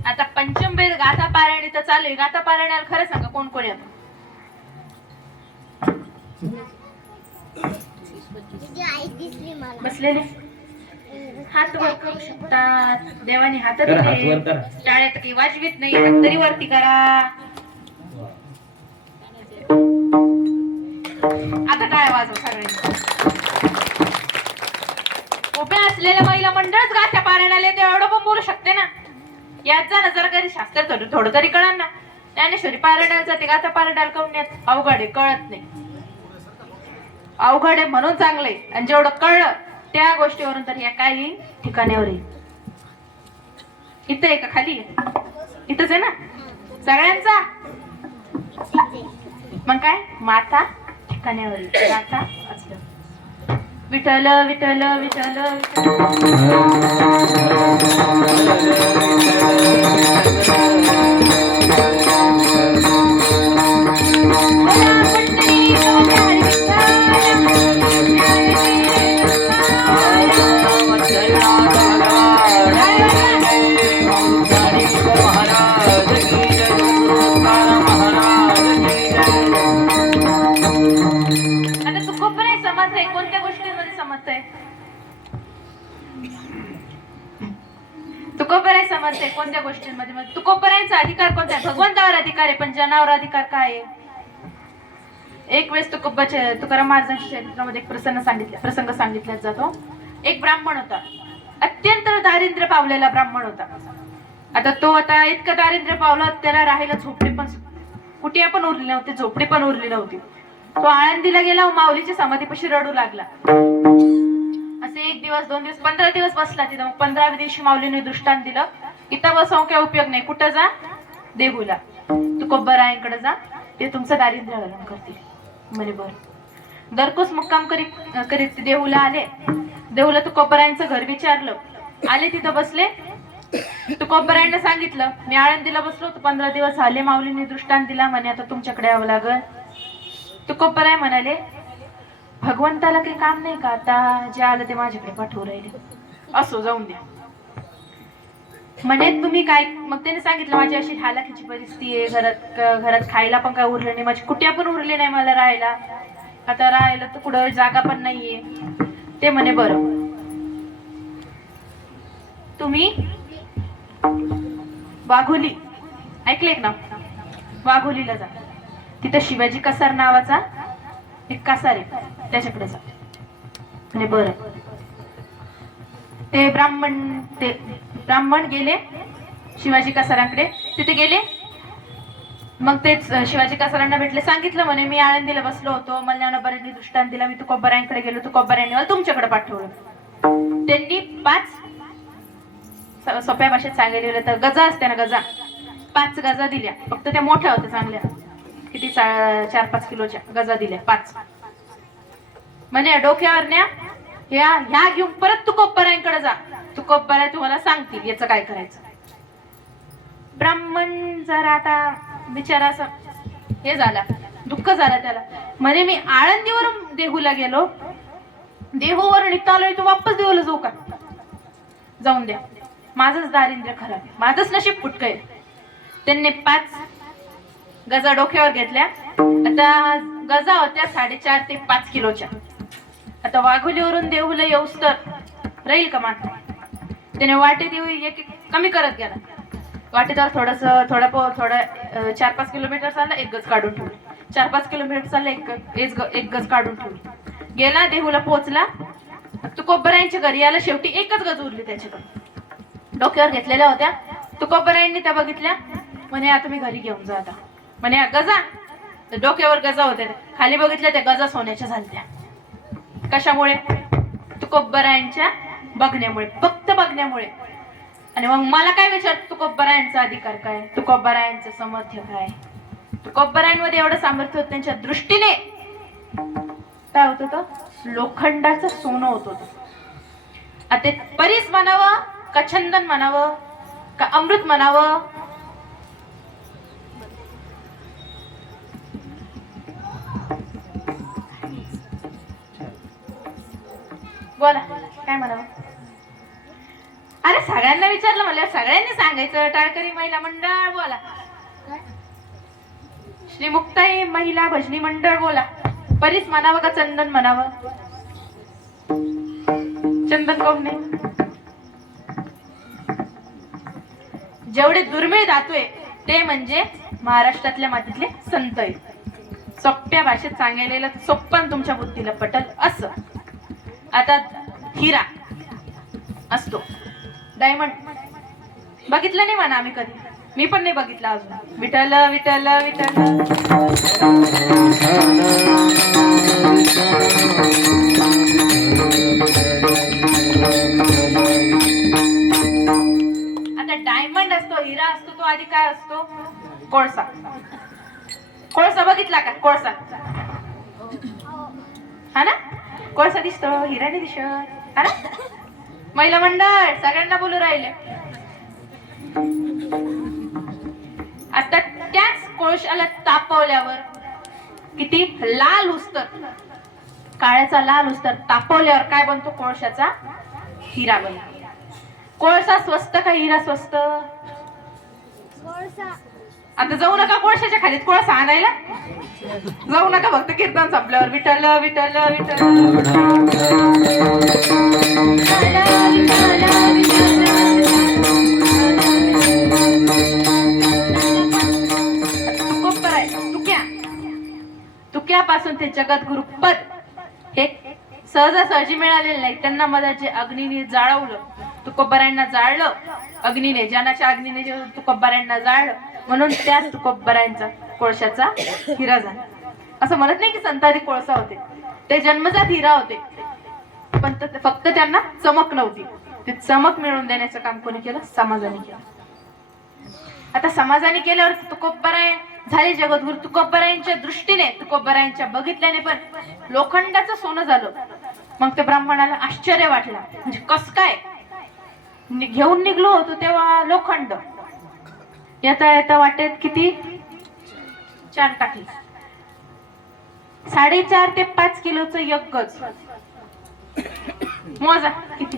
आता पंचमवेद गाथा पारायण तर चालू आहे. गाथा पारायणाला खरं सांगा कोण कोण येतं, बसलेले हात वर करू शकतात. देवाने हात दिले, टाळ्यात काही वाजवीत नाही, हात तरी वरती करा. आता काय वाजव सगळ्यांनी. उभे असलेल्या महिला मंडळच गाठ्या पारायणाला ते एवढं पण बोलू शकते ना. याचा नजर कधी शास्त्र थोडं तरी कळणार ना. ज्ञानेश्वरी पारायणाला जाते गाथा पारायणाला करून येत अवघड आहे, कळत नाही. अवघड आहे म्हणून चांगलंय, आणि जेवढं कळलं त्या गोष्टीवरून तर या काही ठिकाणावर येईल. इथं आहे का खाली आहे? इथंच आहे ना सगळ्यांचा. मग काय माता ठिकाणावर येईल. माता असलं विठ्ठल विठ्ठल विठ्ठल कोणत्या गोष्टींमध्ये समजतंय? तुकोबराय समजते कोणत्या गोष्टींमध्ये? तुकोबरायचा अधिकार कोणता आहे? भगवंतावर अधिकार आहे, पण जनावर अधिकार काय आहे? एक वेळेस तुकाराम महाराजांच्या चरित्रामध्ये एक प्रसंग सांगितला जातो. एक ब्राह्मण होता, अत्यंत दारिद्र्य पावलेला ब्राह्मण होता. आता इतकं दारिद्र्य पावलं त्याला राहायला झोपडी पण कुठे पण उरली नव्हती, झोपडी पण उरली नव्हती. तो आळंदीला गेला, माऊलीच्या समाधीपाशी रडू लागला. असे 1 दिवस 2 दिवस 15 दिवस बसला तिथं. मग 15व्या दिवशी माऊलीने दृष्टांत दिलं, इथं बसवून काय उपयोग नाही, कुठं जा? देहूला. तुकोबरायांकडे जा, ते तुमचं दारिद्र्य हरण करतील. म्हणे बरं. दरकोस मुक्काम करीत देहूला आले. देहूला तुकोबरायांचं घर विचारलं. आले तिथं बसले. तुकोबरायांना सांगितलं मी आळंदीला बसलो होतो, 15 दिवस झाले, माऊलीने दृष्टांत दिला, म्हणे आता तुमच्याकडे यावं लागल. तुकोबराय म्हणाले भगवंताला काही काम नाही का? आता जे आलं ते माझ्याकडे पाठवू राहिले. असो, जाऊन द्या म्हणे. तुम्ही काय? मग त्याने सांगितलं माझी अशी हालाखीची परिस्थिती आहे, घरात खायला पण काय उरलं नाही, माझी कुठ्या पण उरली नाही मला राहायला. आता राहायला तर कुठं जागा पण नाहीये. ते म्हणे बरं, तुम्ही वाघोली ऐकले ना? वाघोलीला जा. तिथं शिवाजी कसार नावाचा एक कसार आहे, त्याच्याकडे जा. म्हणजे बरं. ते ब्राह्मण गेले शिवाजी कसारांकडे. तिथे गेले. मग तेच शिवाजी कसारांना भेटले. सांगितलं म्हणे मी आळंदीला बसलो होतो, मला बऱ्याच दृष्टांत दिला, मी तुकोबरायांकडे गेलो, तुकोबरायांनी मला तुमच्याकडे पाठवलं. त्यांनी 5 सोप्या भाषेत सांगितलेलं तर गजा असते ना, गजा 5 गजा दिल्या. फक्त त्या मोठ्या होत्या चांगल्या, किती 4-5 किलोच्या गजा दिल्या 5. म्हणे डोक्यावर न्या, ह्या घेऊन परत तुकोबरायांकडे जा, तुकोबराय तुम्हाला सांगतील याचं काय करायचं. ब्राह्मण जरा आता बिचारा असं हे झाला, दुःख झालं त्याला. म्हणे मी आळंदीवरून देहूला गेलो, देहूवरून इथं आलोय, तू वापस देहूला जाऊ का? जाऊन द्या, माझंच दारिद्र्य खराब आहे, माझंच नशीब फुटकं आहे. त्यांनी 5 गजा डोक्यावर घेतल्या. आता गजा होत्या 4.5 ते 5 किलोच्या. आता वाघोलीवरून देहूला येऊस तर राहील का मात्र? त्याने वाटेत येऊ एक कमी करत गेला. वाटेत थोडं 4-5 किलोमीटर चालला, 1 गज काढून ठेवली. 4-5 किलोमीटर चाललं, 1 गज काढून ठेवली. गेला, देहूला पोहोचला. तुकोबरायांच्या घरी याला शेवटी 1च गज उरली त्याच्याकडे. डोक्यावर घेतलेल्या होत्या. तुकोबरायांनी त्या बघितल्या. म्हणे आता मी घरी घेऊन जा. आता म्हणे गजा, डोक्यावर गजा होत्या, खाली बघितल्या त्या गजा सोन्याच्या झाल्या. कशामुळे? तुकोबरायांच्या बघण्यामुळे, फक्त बघण्यामुळे. आणि मग मला काय विचारत, तुकोबरायांचा अधिकार काय, तुकोबरायांचं सामर्थ्य काय? तुकोबरायांमध्ये एवढं सामर्थ्य होतं, त्यांच्या दृष्टीने काय होत होतं? लोखंडाचं सोनं होत होतं. आता परीस म्हणावं का चंदन म्हणावं का अमृत म्हणावं? बोला काय म्हणावं? अरे सगळ्यांना विचारलं, मला सगळ्यांनी सांगायचं. टाळकरी महिला मंडळ बोला, श्री मुक्ताई महिला भजनी मंडळ बोला. परीस म्हणावं का चंदन म्हणावं? चंदन कोण नाही? जेवढे दुर्मिळ धातू आहे ते म्हणजे महाराष्ट्रातल्या मातीतले संत आहेत. सोप्या भाषेत सांगायला सोप्पन तुमच्या बुद्धीला पटल असं. आता हिरा असतो, डायमंड बघितलं नाही म्हणा आम्ही कधी, मी पण नाही बघितलं अजून. विठ्ठल विठ्ठल विठ्ठल. आता डायमंड असतो, हिरा असतो, तो आधी काय असतो? कोळसा. कोळसा बघितला का? कोळसा हा ना, कोळसा दिसतो, हिरा नाही दिसत हा ना. महिला मंडळ सगळ्यांना बोलू राहिले. आता त्याच कोळशाला तापवल्यावर किती लाल उस्तर, काळ्याचा लाल उस्तर तापवल्यावर काय बनतो? कोळशाचा हिरा बनतो. कोळसा स्वस्त का हिरा स्वस्त? आता जाऊ नका कोळशाच्या खालीत कोळसा आणायला, जाऊ नका. फक्त कीर्तन संपल्यावर विठ्ठल विठ्ठल विठ्ठल. तुक्यापासून ते जगद्गुरु पद हे सहजासहजी मिळालेलं नाही. त्यांना मला जे अग्नीने जाळवलं, तुकोबारायांना जाळलं अग्नीने, ज्ञानाच्या अग्नीने जे तुकोबारायांना जाळलं, म्हणून त्या तुकोबारायांचा कोळशाचा हिरा झाला. असं म्हणत नाही की संतांनी कोळसा होते, ते जन्मजात हिरा होते, पण फक्त त्यांना चमक नव्हती. ते चमक मिळवून देण्याचं काम कोणी केलं? समाजाने केलं. आता समाजाने केल्यावर तुकोबाराय झाले जगद्गुरु. तुकोबारायांच्या दृष्टीने, तुकोबारायांच्या बघितल्याने पण लोखंडाचं सोनं झालं. मग ते ब्राह्मणाला आश्चर्य वाटलं, म्हणजे कस काय? घेऊन निघलो होतो तेव्हा लोखंड, येता येता वाटेत किती? 4 टाकली. 4.5 ते 5 किलोचं एक गज. मोजा किती?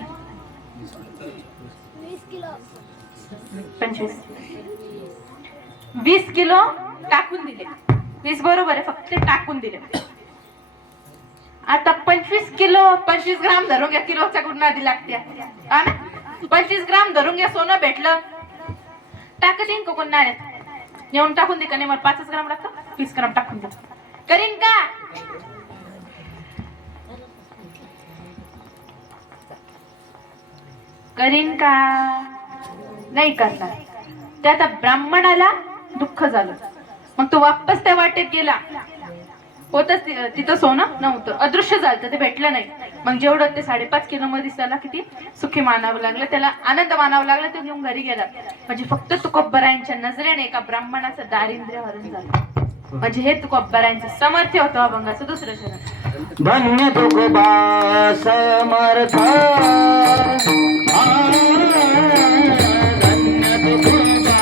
25. 20 किलो टाकून दिले. 20 बरोबर आहे, फक्त टाकून दिले. आता 25 किलो, 25 ग्राम धरून घ्या. किलोच्या कुठून आधी लागते हा ना. 25 ग्राम धरून घ्या, सोनं भेटलं. टाकत येईन कोण नाण्यात येऊन टाकून दे का? नाही मला 5 ग्राम लागतं, 20 ग्राम टाकून दे. करीन का? करीन का? नाही करणार. त्या आता ब्राह्मणाला दुःख झालं. मग तो वापस त्या वाटेत गेला. होतच तिथं सोनं नव्हतं, अदृश्य झालं, ते भेटलं नाही. मग जेवढं ते 5.5 किलो मध्ये त्याला किती सुखी मानावं लागलं, त्याला आनंद मानावं लागला. तो घेऊन घरी गेला. म्हणजे फक्त तुकोबारायांच्या नजरेने एका ब्राह्मणाचं दारिद्र्य हरण झालं. म्हणजे हे तुकोबारायांचं सामर्थ्य होतं अभंगाचं. दुसरं शरण. धन्य तुकोबा समर्थ, धन्य तुकोबा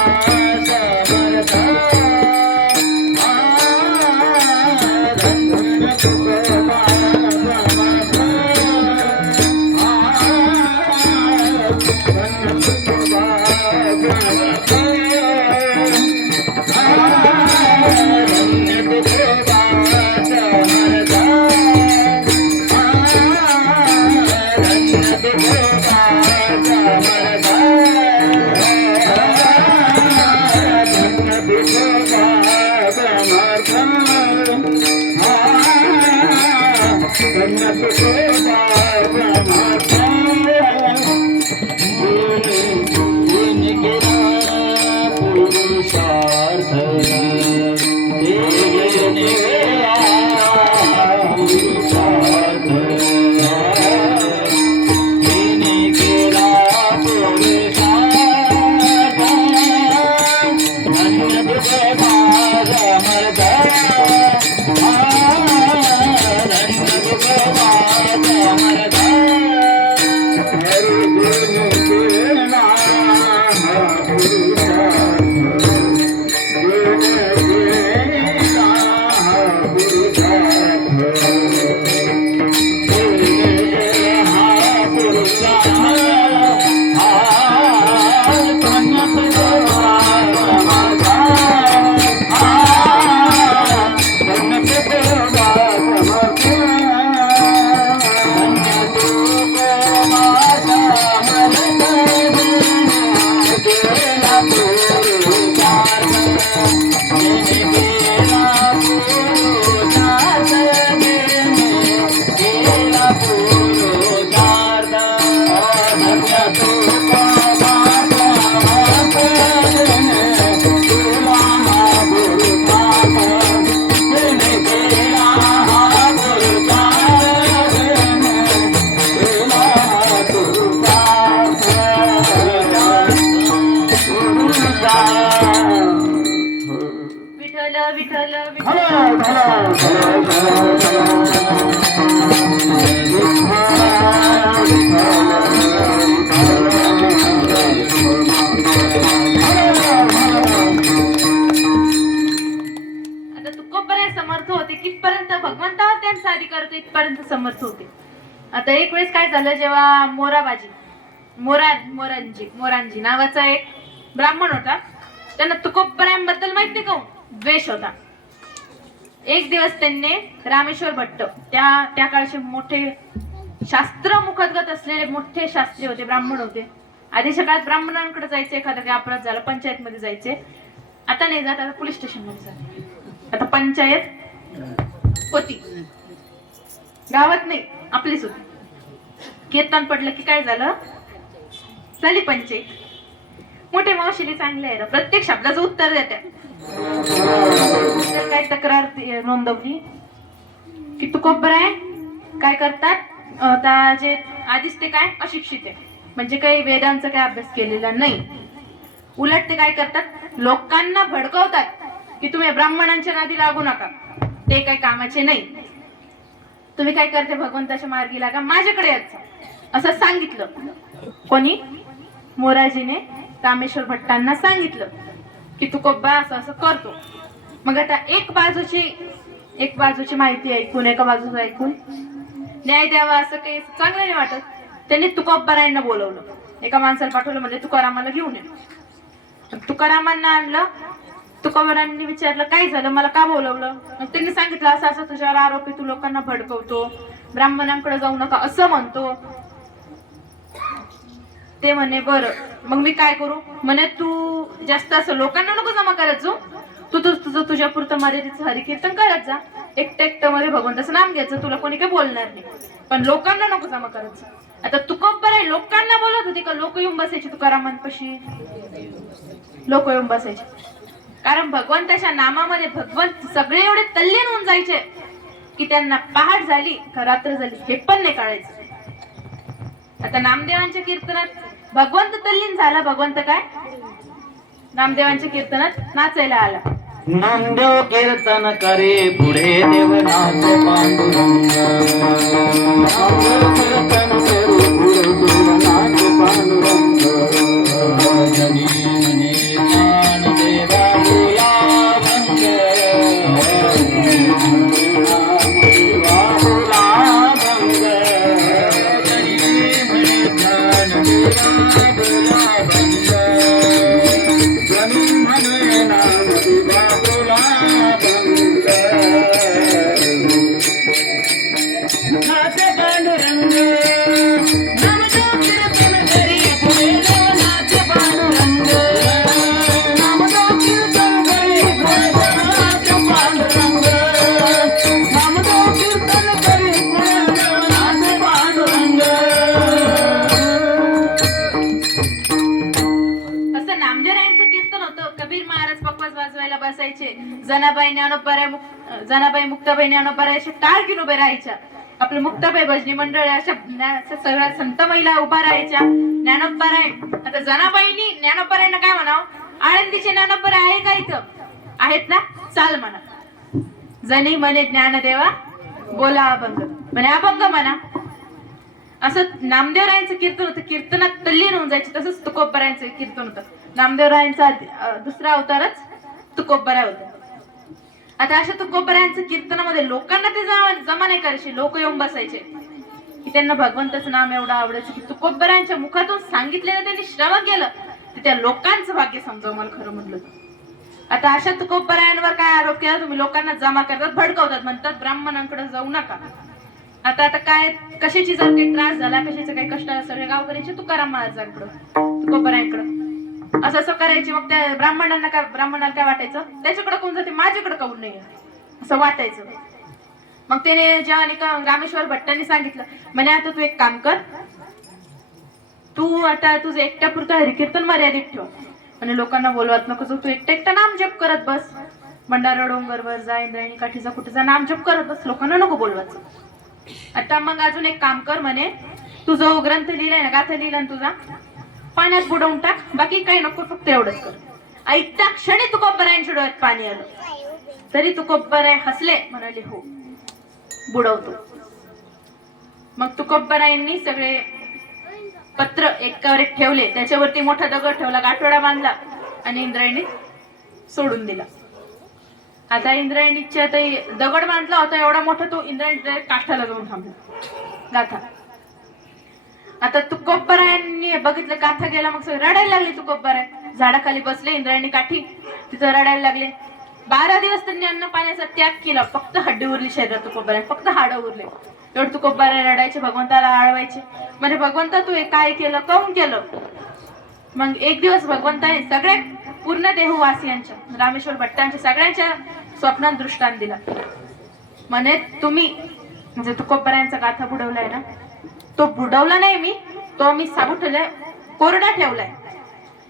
समर्थ, धन्य तुकोबा समर्थ, धन्य तुकोबा तिथपर्यंत समर्थ होते. आता एक वेळेस काय झालं, जेव्हा मोरांजी नावाचा एक ब्राह्मण होता, त्यांना तुकोबरायांबद्दल माहिती का द्वेष होता. एक दिवस त्यांनी रामेश्वर भट्ट, त्या काळचे मोठे शास्त्र मुखगत असलेले मोठे शास्त्री होते, ब्राह्मण होते. आधीच्या काळात ब्राह्मणांकडे जायचे, एखादा काही अपराध झाला पंचायत मध्ये जायचे. आता नाही जात, आता पोलीस स्टेशन मध्ये जाते. आता पंचायत होती, गावात नाही, आपलीच होती. कीर्तन पडलं की काय झालं, झाली पंचायत. मोठे मावशिली चांगले आहे, प्रत्येक शब्दाचं उत्तर देत्या. काय तक्रार नोंदवली की तुकोबराय काय करतात, आता जे आधीच ते काय अशिक्षित आहे, म्हणजे काही वेदांचा काय अभ्यास केलेला नाही. उलट ते काय करतात, लोकांना भडकवतात की तुम्ही ब्राह्मणांच्या नादी लागू नका, ते काही कामाचे नाही. तुम्ही काय करते, भगवंताच्या मार्गी लागा, माझ्याकडे यायचं असं सांगितलं. कोणी, मोराजीने रामेश्वर भट्टांना सांगितलं की तुकोबा असं असं करतो. मग आता एक बाजूची माहिती ऐकून, एका बाजूचं ऐकून न्याय द्यावा असं काही चांगलं नाही वाटत. त्यांनी तुकोबरायांना बोलवलं, एका माणसाला पाठवलं, म्हणजे तुकारामाला घेऊन ये. तुकारामांना आणलं. तुकोबरांनी विचारलं काय झालं, मला का बोलवलं. मग त्यांनी सांगितलं असं असं तुझ्यावर आरोपी, तू लोकांना भडकवतो, ब्राह्मणांकडे जाऊ नका असं म्हणतो. ते म्हणे बरं, मग मी काय करू. म्हणे तू जास्त असं लोकांना नको जमा करत जाऊ, तू तुझं तुझ्या पुरतं मर्यादित हरिकीर्तन करत जा, एकटं मध्ये भगवंताचं नाम घ्यायचं, तुला कोणी काही बोलणार नाही, पण लोकांना नको जमा करत जा. आता तुकोबराय लोकांना बोलत होती का, लोक येऊन बसायचे तुकारामांपाशी, लोक येऊन बसायचे. कारण भगवंताच्या नामामध्ये भगवंत सगळे एवढे तल्लीन होऊन जायचे की त्यांना पहाट झाली का रात्र झाली हे पण नाही कळायचं. आता नामदेवांच्या कीर्तनात भगवंत तल्लीन झाला. भगवंत काय, नामदेवांच्या कीर्तनात नाचायला आला. नामदेव कीर्तन करे पुढे देवनाथ पांडुरंग. नामदेव कीर्तन करू पुढे देवनाथ पांडुरंग. जनी मनी ज्ञानदेवा बोला भंग. नामदेवा बोला भंग. जनी मनी ज्ञानदेवा बोला भंग. जनी म्हणे नामदेवा बोला भंग. नाथ पांडुरंग. नामदेव कीर्तन करी पुढे देवनाथ पांडुरंग. नामदेव कीर्तन करी पुढे देवनाथ पांडुरंग. नामदेव कीर्तन करी पुढे देवनाथ पांडुरंग. असं नामदेवरायांचं कीर्तन होतं. कबीर महाराज पकवाज वाजवायला बसायचे, जनाबाई मुक्ताबाई ज्ञानोबराय अशा टाळ घेऊन उभे राहायच्या. आपलं मुक्ताबाई भजनी मंडळ अशा सगळ्या संत महिला उभा राहायच्या. ज्ञानोबराय, आता जनाबाईंनी ज्ञानोबरायांना काय म्हणावं, आळंदीचे ज्ञानोबराय आहे का इथं, आहेत ना, चाल म्हणा. जनी म्हणे ज्ञानदेवा बोला अभंग, म्हणे अभंग म्हणा. असं नामदेवरायांचं कीर्तन होतं, कीर्तनात तल्लीन होऊन जायचे. तसंच तुकोबरायांचं कीर्तन होतं. नामदेवरायांचा दुसरा अवतारच तुकोबराय होता. आता अशा तुकोबरायांचं कीर्तनामध्ये लोकांना ते जमा नाही करायचे, लोक येऊन बसायचे की त्यांना भगवंताचं नाम एवढं आवडायचं की तुकोबरायांच्या मुखातून सांगितलेलं त्यांनी श्रवण केलं तर त्या लोकांचं भाग्य समजावं. मला खरं म्हटलं आता अशा तुकोबरायांवर काय आरोप केला, तुम्ही लोकांना जमा करतात, भडकवतात, म्हणतात ब्राह्मणांकडे जाऊ नका. आता काय कशाची जर काही त्रास झाला, कशाचं काही कष्ट आलं, सगळे गावकऱ्यांचे तुकाराम महाराजांकडं, तुकोबरायांकडं असं असं करायचे. मग त्या ब्राह्मणाला काय वाटायचं, त्याच्याकडे कोण जाते, माझ्याकडे काऊन नाही असं वाटायचं. मग त्याने जेव्हा रामेश्वर भट्टांनी सांगितलं, म्हणे आता तू एक काम कर, तू आता तुझं एकट्या पुरतं हरिकीर्तन मर्यादित ठेव, म्हणजे लोकांना बोलवत नको, तू एकटा नाम जप करत बस, भंडारा डोंगरवर जा, इंद्रायणी काठीचा कुठेचा नाम जप करत बस, लोकांना नको बोलवायचं. आता मग अजून एक काम कर, म्हणे तू जो ग्रंथ लिहिलाय ना, गाथा लिहिला ना तुझा, पाण्यात बुडवून टाक, बाकी काही नको, फक्त एवढंच कर. ऐकता क्षणी तुकोबरायांच्या डोळ्यात पाणी आलं. तरी तुकोबराय हसले, म्हणाले हो बुडवतो. मग तुकोबरायांनी सगळे पत्र एकावर एक ठेवले, त्याच्यावरती मोठा दगड ठेवला, गाठोडा बांधला आणि इंद्रायणी सोडून दिला. आता इंद्रायणीच्या ते दगड बांधला होता एवढा मोठा, तो इंद्रायणी काष्ठाला जाऊन थांबला गाथा. आता तुकोबरायांनी बघितलं गाथा गेला, मग सगळं रडायला लागले. तुकोबराय झाडाखाली बसले, इंद्रायणी काठी, तिथं रडायला लागले. 12 दिवस त्यांनी अन्न पाण्याचा त्याग केला, फक्त हड्डी उरली शरीरात तुकोबराय, फक्त हाडं उरले. एवढं तुकोबराय रडायचे, भगवंताला आळवायचे. म्हणजे भगवंता तू हे काय केलं, काऊन केलं? मग एक दिवस भगवंताने सगळ्या पूर्ण देहवासियांच्या, रामेश्वर भट्टांच्या सगळ्यांच्या स्वप्नात दृष्टांत दिला. म्हणे तुम्ही म्हणजे तुकोबरायांचा गाथा बुडवलाय ना, तो बुडवला नाही मी, तो मी सांगून ठेवलाय, कोरडा ठेवलाय.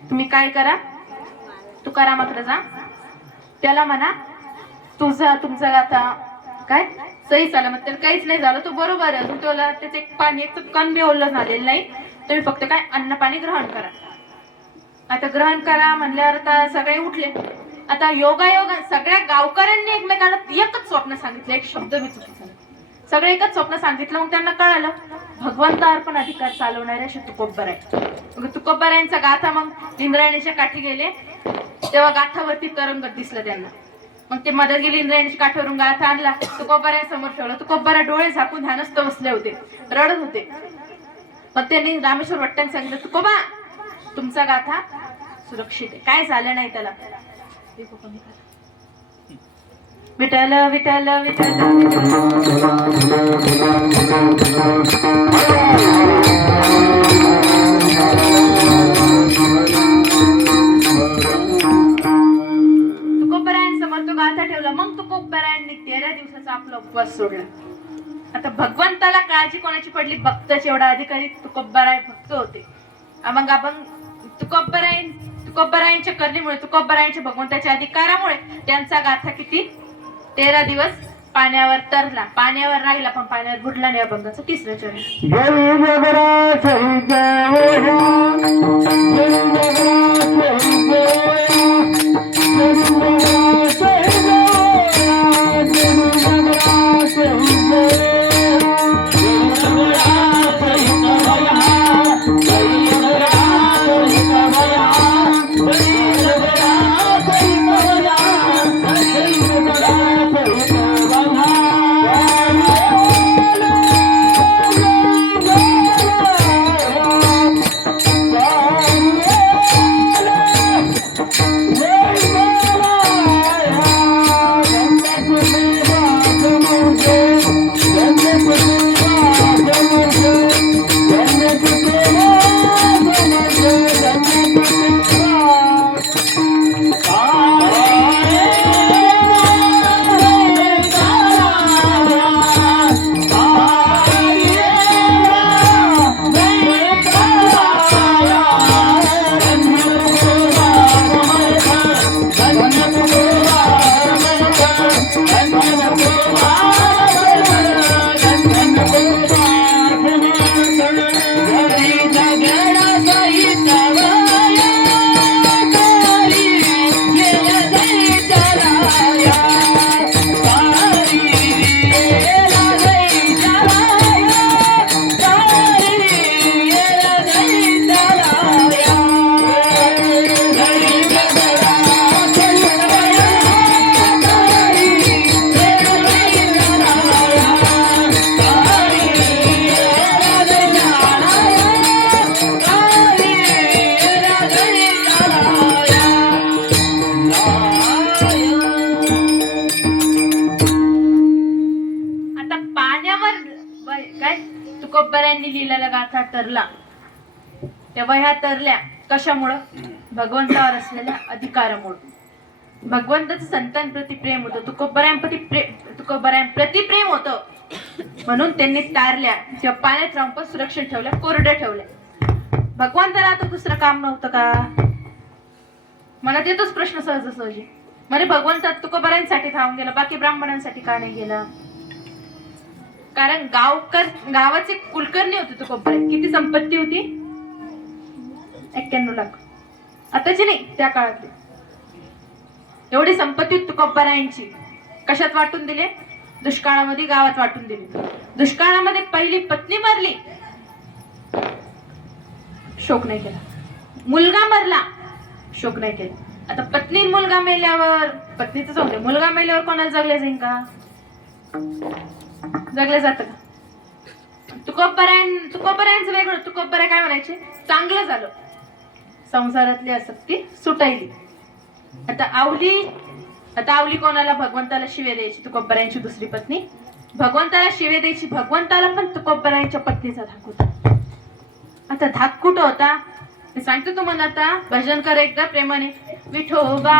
तुम्ही काय करा, तुकारामाकडे जा, त्याला म्हणा तुमचा गाथा काय सही झाला. मग त्याला काहीच नाही झालं, तो बरोबर आहे. अजून त्याला त्याचे पाणी एक कण बी ओढलं झालेलं नाही. तुम्ही फक्त काय अन्न पाणी ग्रहण करा. आता ग्रहण करा म्हणल्यावर आता सगळे उठले. आता योगायोग सगळ्या गावकऱ्यांनी एकमेकांना एकच स्वप्न सांगितलं, एक शब्द मी चुकीचा नाही, सगळे एकच स्वप्न सांगितलं. मग त्यांना कळालं भगवंतावर पण अधिकार चालवणारे असे तुकोबराय. मग तुकोबरायांचा गाथा मग इंद्रायणीच्या काठी गेले, तेव्हा गाठावरती तरंगत दिसलं त्यांना. मग ते मदत गेली, इंद्रायणीच्या काठीवरून गाथा आणला, तुकोबरायांसमोर ठेवला. तुकोबरा डोळे झाकून ध्यानस्थ बसले होते, रडत होते. मग त्यांनी रामेश्वर भट्टांनी सांगितलं, तुकोबा तुमचा गाथा सुरक्षित आहे, काय झालं नाही त्याला. विठ्ठल विठ्ठल विठ्ठल तुकोबरायांसमोर तो गाथा ठेवला. मग तुकोबरायांनी 13 दिवसाचा आपला उपवास सोडला. आता भगवंताला काळजी कोणाची पडली, भक्ताची. एवढा अधिकारी तुकोबराय भक्त होते. मग आपण तुकोबरायांच्या करणीमुळे, तुकोबरायांच्या भगवंताच्या अधिकारामुळे त्यांचा गाथा किती 13 दिवस पाण्यावर तरला, पाण्यावर राहिला, पण पाण्यावर बुडला नाही. अभंगाचं 3रं चरण. तुकोबरायांनी लिहिलेला गाथा तरला, तेव्हा ह्या तरल्या कशामुळं, भगवंतावर असलेल्या अधिकारामुळे. भगवंताचं संतांप्रती प्रेम होतं, तुकोबरायांप्रती प्रेम होतं, म्हणून त्यांनी तारल्या. तेव्हा पाण्यात राहून पण सुरक्षित ठेवल्या, कोरड्या ठेवल्या. भगवंताला आता दुसरं काम नव्हतं का? मला येतोच प्रश्न सहजासहजी. म्हणजे भगवंत तुकोबरायांसाठी थांबून गेला, बाकी ब्राह्मणांसाठी का नाही गेला? कारण गावाचे कुलकर्णी होते तुकोबराय. किती संपत्ती होती? 91 लाख. आताची नाही, त्या काळातली एवढी संपत्ती तुकोबरायांची. कशात वाटून दिले? दुष्काळामध्ये गावात वाटून दिले. दुष्काळामध्ये पहिली पत्नी मरली, शोक नाही केला. मुलगा मरला, शोक नाही केला. आता पत्नी मुलगा मेल्यावर, पत्नीचं जाऊ दे, मुलगा मेल्यावर कोणाला जगले जाईन का? जगले जात का? तुकोबरायांचं वेगळं. तुकोबराय काय म्हणायचे? चांगलं झालं, संसारातली आसक्ती सुटायली. आता आवली कोणाला? भगवंताला शिवे द्यायची. तुकोबरायांची दुसरी पत्नी भगवंताला शिवे द्यायची. भगवंताला पण तुकोबरायांच्या पत्नीचा धाक होता. आता धाक कुठं होता मी सांगतो तुम्हाला. आता भजन कर एकदा प्रेमाने. विठोबा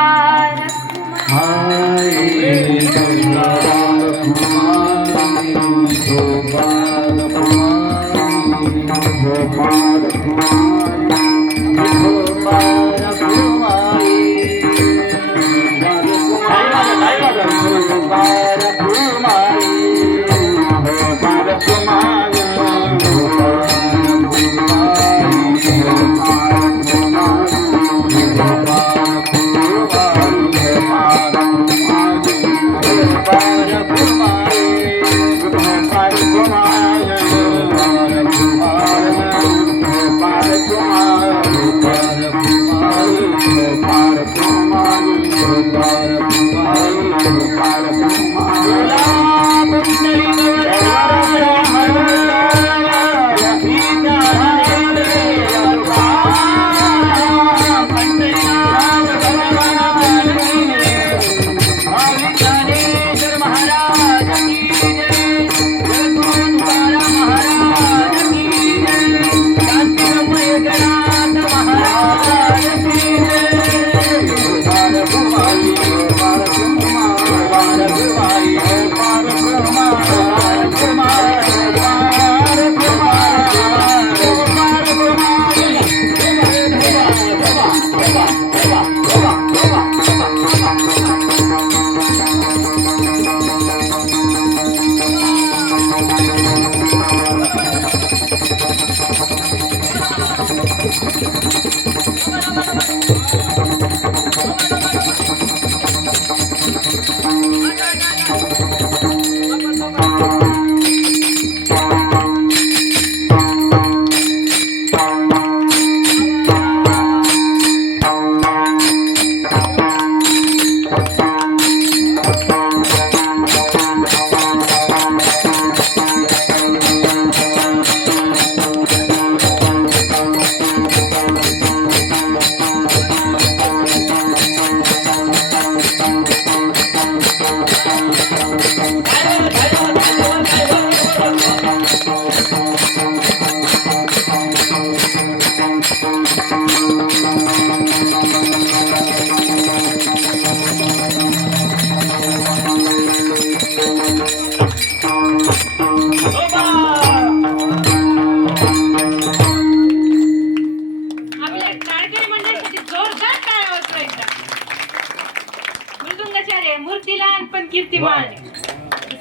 मूर्तीला पण कीर्तिमान.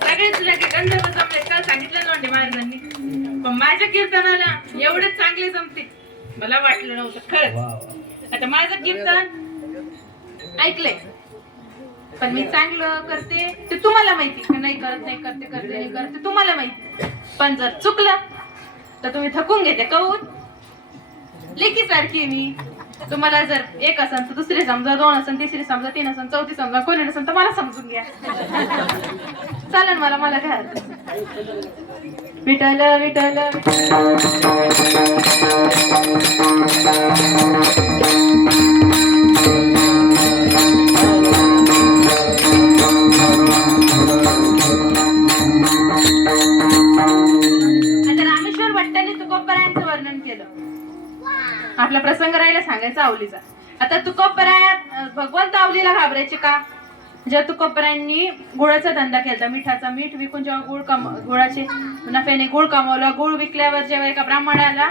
सगळेच लगे गंधर्व जमले काल सांगितलं नव्हते महाराजांनी. पण माझ्या कीर्तनाला एवढे चांगले जमते मला वाटलं नव्हतं खरंच. आता माझं कीर्तन ऐकलंय पण मी चांगलं करते ते तुम्हाला माहिती. नाही करते तुम्हाला माहिती. पण जर चुकलं तर तुम्ही थकून घेते. कहून लेकी सारखी मी. तुम्हाला जर एक असन तर दुसरी समजा, दोन असन तिसरी समजा, तीन असन चौथी समजा, कोणी नसन तर मला समजून घ्या. चालेल मला काय हरकत नाही. विठ्ठल विठ्ठल आता रामेश्वर भट्टांनी तुकोबरायांचं वर्णन केलं. आपला प्रसंग राहिला सांगायचा आवलीचा. आता तुकोबरायात भगवंत आवलीला घाबरायचे का? जेव्हा तुकोबरायांनी गुळाचा धंदा केला, मीठ विकून जेव्हा गुळाचे नफ्याने गुळ कमावला. गुळ विकल्यावर जेव्हा एका ब्राह्मणाला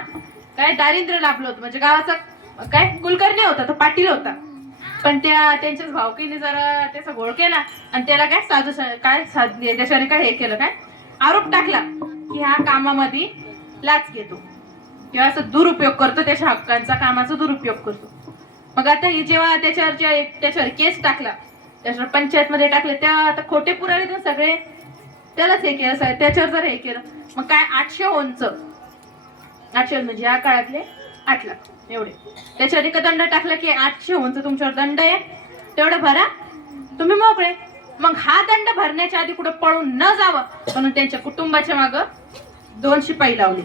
काय दारिद्र्य लाभलं होतं, म्हणजे गावाचा काय कुलकर्णी होता, तो पाटील होता. पण त्यांच्याच भावकीने जरा त्याचा घोळ केला आणि त्याला त्याच्यावर काय हे केलं, काय आरोप टाकला की हा कामामध्ये लाच घेतो किंवा असं दुरुपयोग करतो, त्याच्या हक्कांचा कामाचा दुरुपयोग करतो. मग आता ही जेव्हा त्याच्यावर केस टाकला, त्याच्यावर पंचायत मध्ये टाकले, तेव्हा आता खोटे पुरावे तर सगळे त्यालाच हे केलं, त्याच्यावर जर हे केलं. मग काय 800 म्हणजे या काळातले 8 लाख एवढे. त्याच्यावर एक दंड टाकला की 800 होऊन तुमच्यावर दंड आहे, तेवढं भरा, तुम्ही मोकळे. मग हा दंड भरण्याच्या आधी कुठं पळून न जावं म्हणून त्यांच्या कुटुंबाच्या मागं 2 शिपाई लावले.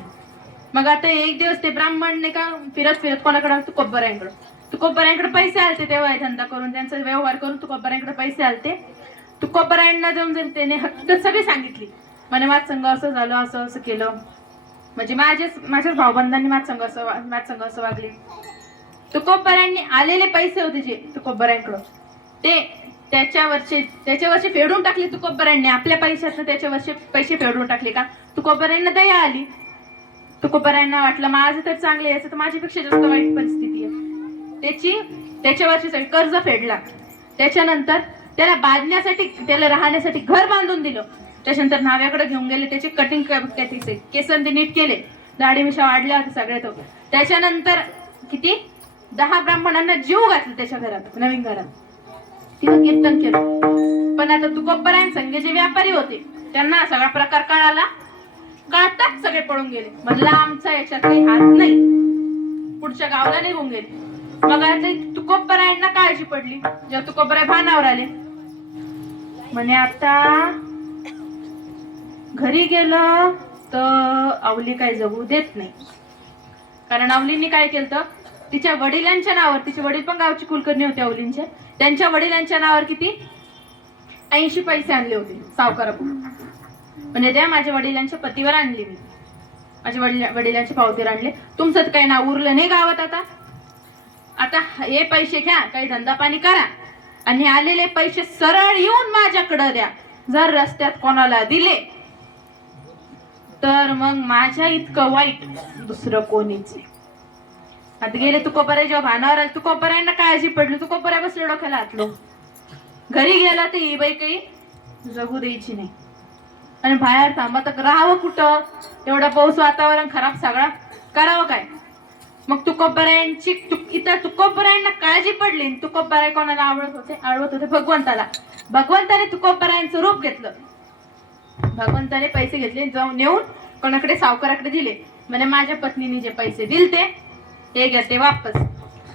मग आता एक दिवस ते ब्राह्मण नाही का फिरत फिरत कोणाकडे, तुकोबरायांकडे पैसे आलते, तेव्हा धंदा करून त्यांचा व्यवहार करून तुकोबरायांकडे पैसे आलते. तुकोबरायांना जाऊन जर त्याने हक्क सगळी सांगितली, म्हणे माझ संघ असं झालं, असं असं केलं, म्हणजे माझ्याच भाऊबंधांनी माझ संघ असं वागले. तुकोबरायांनी आलेले पैसे होते जे तुकोबरायांकडं, ते त्याच्यावरचे फेडून टाकले तुकोबरायांनी. आपल्या पैशातनं त्याच्यावरचे पैसे फेडून टाकले. का तुकोबरायांना दया आली. तुकोबरायांना वाटलं माझं तर चांगलं, याचं तर माझ्यापेक्षा जास्त वाईट परिस्थिती आहे. त्याच्यावरचे सगळे कर्ज फेडला. त्याच्यानंतर त्याला बांधण्यासाठी, त्याला राहण्यासाठी घर बांधून दिलं. त्याच्यानंतर न्हाव्याकडे घेऊन गेले, त्याचे कटिंग केसन ते नीट केले, दाढी मिशा वाढल्या होत्या सगळ्यात. त्याच्यानंतर किती 10 ब्राह्मणांना जीव घातला त्याच्या घरात, नवीन घरात. तिथं कीर्तन केलं. पण आता तुकोबरायांसंग जे व्यापारी होते त्यांना सगळा प्रकार कळताच सगळे पळून गेले. म्हणलं आमचा याच्यात काही हात नाही, पुढच्या गावाला निघून गेले. मग आता तुकोबरायांना काळजी पडली. जेव्हा तुकोबराय भानावर आले, म्हणे आता घरी गेलं तर आवली काय जगू देत नाही. कारण आवलींनी काय केलं, तिच्या वडिलांच्या नावावर, तिचे वडील पण गावची कुलकर्णी होते आवलींचे, त्यांच्या वडिलांच्या नावावर किती 80 पैसे आणले होते सावकाराकडून. म्हणजे त्या माझ्या वडिलांच्या पतीवर आणले, मी माझ्या वडिलांचे पावतीवर आणले. तुमचं काही नाव उरलं नाही गावात. आता हे पैसे घ्या, काही धंदा पाणी करा, आणि आलेले पैसे सरळ येऊन माझ्याकडे द्या. जर रस्त्यात कोणाला दिले तर मग माझ्या इतकं वाईट दुसरं कोणीच नाही. आता गेले तुकोबराय जेव्हा भानावर आले, तुकोबरायांना काळजी पडली. तुकोबराय बसले डोक्याला हातलो. घरी गेला तर ही बाई काही जगू द्यायची नाही. आणि बाहेर थांबा तर राहावं कुठं, एवढा पाऊस, वातावरण खराब, सगळा करावं काय. मग तुकोबरायांना काळजी पडली. तुकोबराय कोणाला आळवत होते भगवंताला. भगवंताने तुकोबरायांचं रूप घेतलं. भगवंताने पैसे घेतले, जाऊन नेऊन कोणाकडे सावकाराकडे दिले. म्हणजे माझ्या पत्नीने जे पैसे दिले ते घ्या, ते वापस.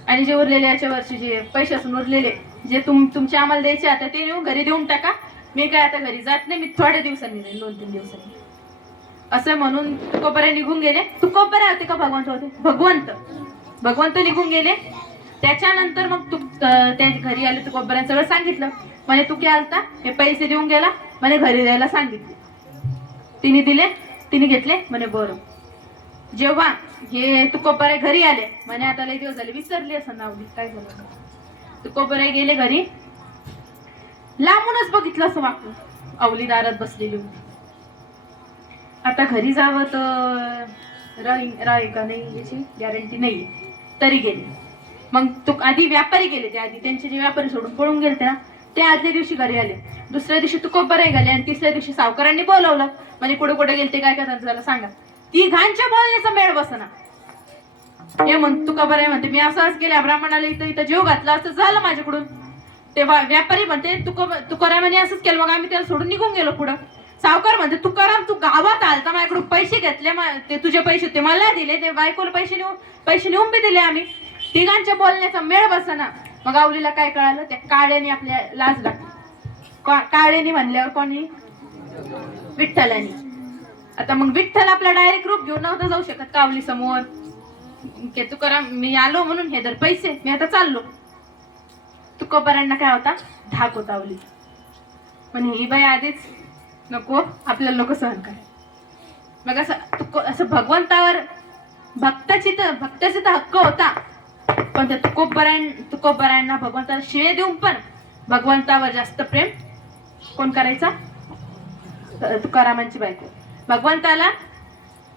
आणि जे उरलेले याच्या वर्षी जे पैसे असून उरलेले जे तुमचे आम्हाला द्यायचे, आता ते नेऊन घरी देऊन टाका. मी काय आता घरी जात नाही, मी थोड्या दिवसांनी जाईल, 2-3 दिवसांनी. असं म्हणून तुकोबराय निघून गेले. तुकोबराय होते का भगवंत होते? भगवंत निघून गेले. त्याच्यानंतर मग त्या घरी आले. तुकोबराय सगळं सांगितलं. म्हणे तू काय आलता, हे पैसे देऊन गेला, म्हणे घरी द्यायला सांगितले. तिने दिले, तिने घेतले. म्हणे बरं. जेव्हा हे तुकोबराय घरी आले, म्हणे आता लई दिवस झाले, विसरली असं नाव काय झालं. तुकोबराय गेले घरी. लांबूनच बघितलं असं वाकून, आवली दारात बसलेली होती. आता घरी जावं तर राही का नाही याची गॅरंटी नाही, तरी गेले. मग आधी व्यापारी गेले, ते आधी त्यांचे जे व्यापारी सोडून पळून गेले ना, ते आदल्या दिवशी घरी आले. दुसऱ्या दिवशी तुकोबराय गेले. आणि तिसऱ्या दिवशी सावकारांनी बोलवलं. म्हणजे कुठे कुठे गेले ते काय करतात त्याला सांगा. ती घाणच्या बोलण्याचा मेळ बसना. हे तुकोबराय म्हणते मी असंच केलं, ब्राह्मणाला इथं जीव घातला, असं झालं माझ्याकडून. तेव्हा व्यापारी म्हणते तुकोबराय म्हणे असंच केलं, मग आम्ही त्याला सोडून निघून गेलो पुढं. सावकार म्हणते तुकाराम तू गावात आलता, माझ्याकडून पैसे घेतले, ते तुझे पैसे ते मला दिले, ते बायकोला पैसे नेऊन बी दिले आम्ही. तिघांच्या बोलण्याचा मेळ बसना. मग आवलीला काय कळालं, त्या काळ्याने आपल्या लाज लागली. काळ्याने म्हणल्यावर कोणी, विठ्ठलानी. आता मग विठ्ठल आपला डायरेक्ट रूप घेऊन नव्हता जाऊ शकत कावली समोर. तुकाराम मी आलो म्हणून हे दर पैसे, मी आता चाललो. तुकोबरायांना काय होता, धाक होता आवली. पण ही बाई आधीच नको, आपल्याला नको सहन काय. मग असं भगवंतावर भक्ताचा तर हक्क होता. पण त्या तुकोबरायांना भगवंताला शिळे देऊन पण भगवंतावर जास्त प्रेम कोण करायचा, तुकारामांची बायको. भगवंताला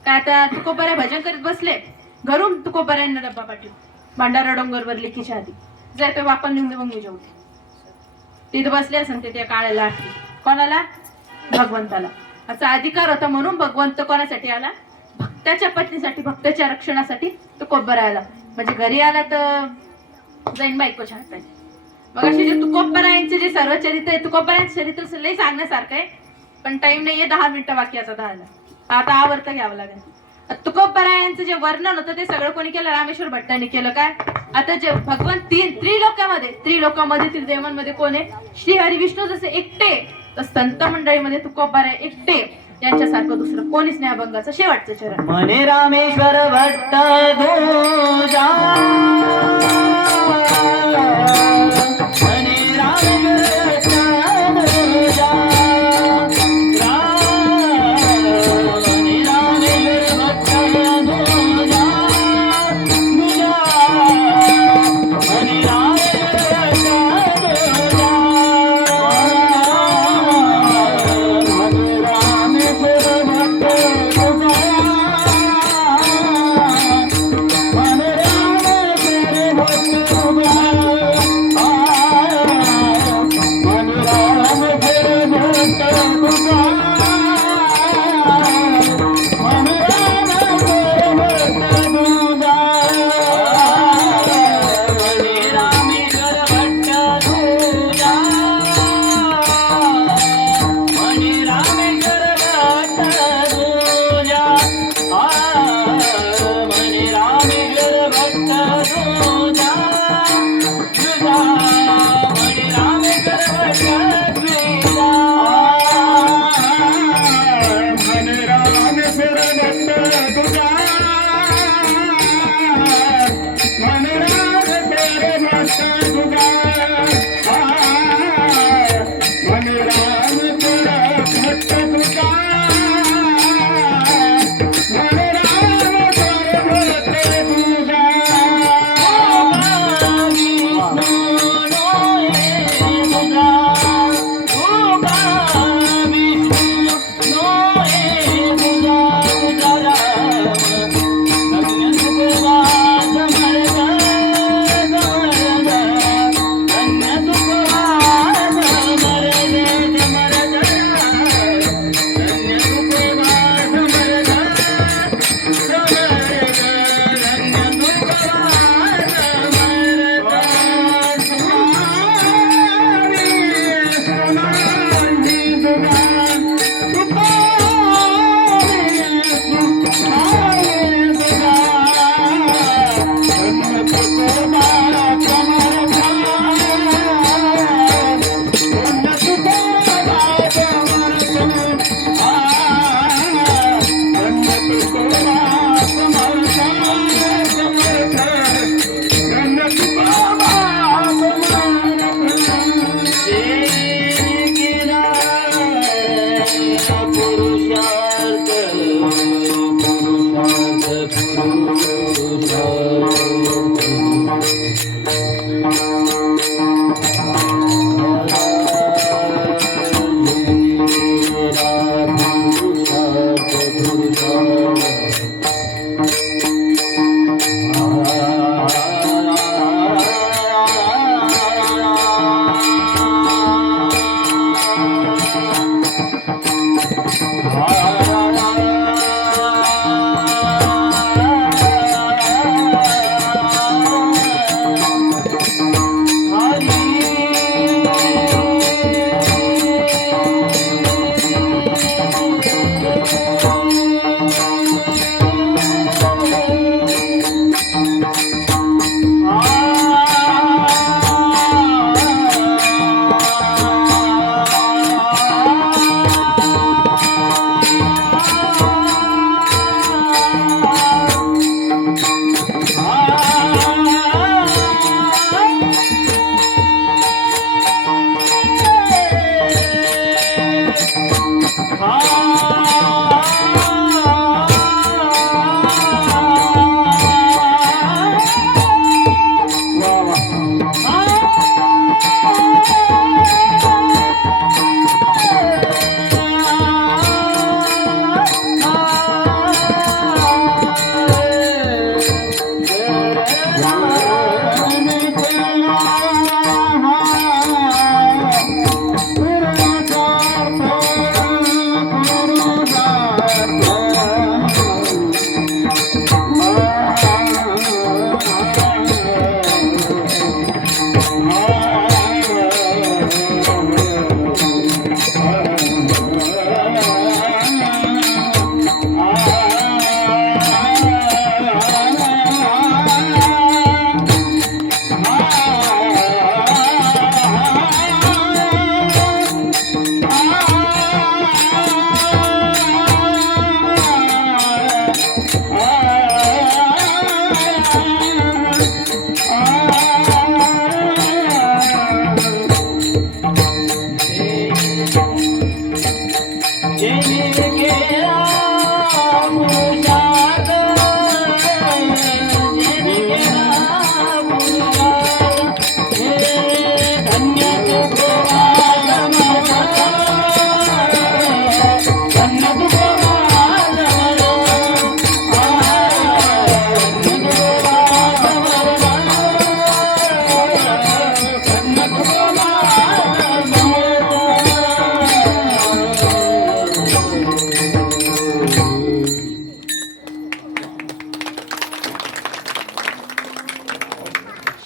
काय, आता तुकोबराय भजन करीत बसले. घरून तुकोबरायांना डब्बा पाठवला, भांडारा डोंगरवर लेकीच्या आधी जाय तो बापा लिहून दे, मग मी जेवते. तिथे बसले असेल ते त्या काळ्याला आठली. कोणाला, भगवंताला. असा अधिकार होता म्हणून भगवंत कोणासाठी आला, भक्ताच्या पत्नीसाठी, भक्ताच्या रक्षणासाठी तुकोबराय आला. म्हणजे घरी आला तर जाईन बायकोच्या हाताने. मग असे जे तुकोबरायांचे जे सर्व चरित्र आहे, तुकोबरायांचे चरित्र लई सांगण्यासारखं आहे. पण टाइम नाहीये, 10 मिनिटं बाकी आता 10ला. आता आवर्त घ्यावं लागेल. तुकोबरायांचं जे वर्णन होतं ते सगळं कोणी केलं? रामेश्वर भट्टांनी केलं. काय आता जे भगवान त्रिलोकामध्ये देवांमध्ये कोण आहे? श्रीहरी विष्णू जसे एकटे, तर संत मंडळीमध्ये तुकोबराय एकटे, यांच्यासारखं दुसरं कोणीच नाही. अभंगाचं शेवटचं चरण. म्हणे रामेश्वर भट्ट तुझा, म्हणे रामेश्वर भट्ट तुझा, म्हणे रामेश्वर भट्ट तुझा, म्हणे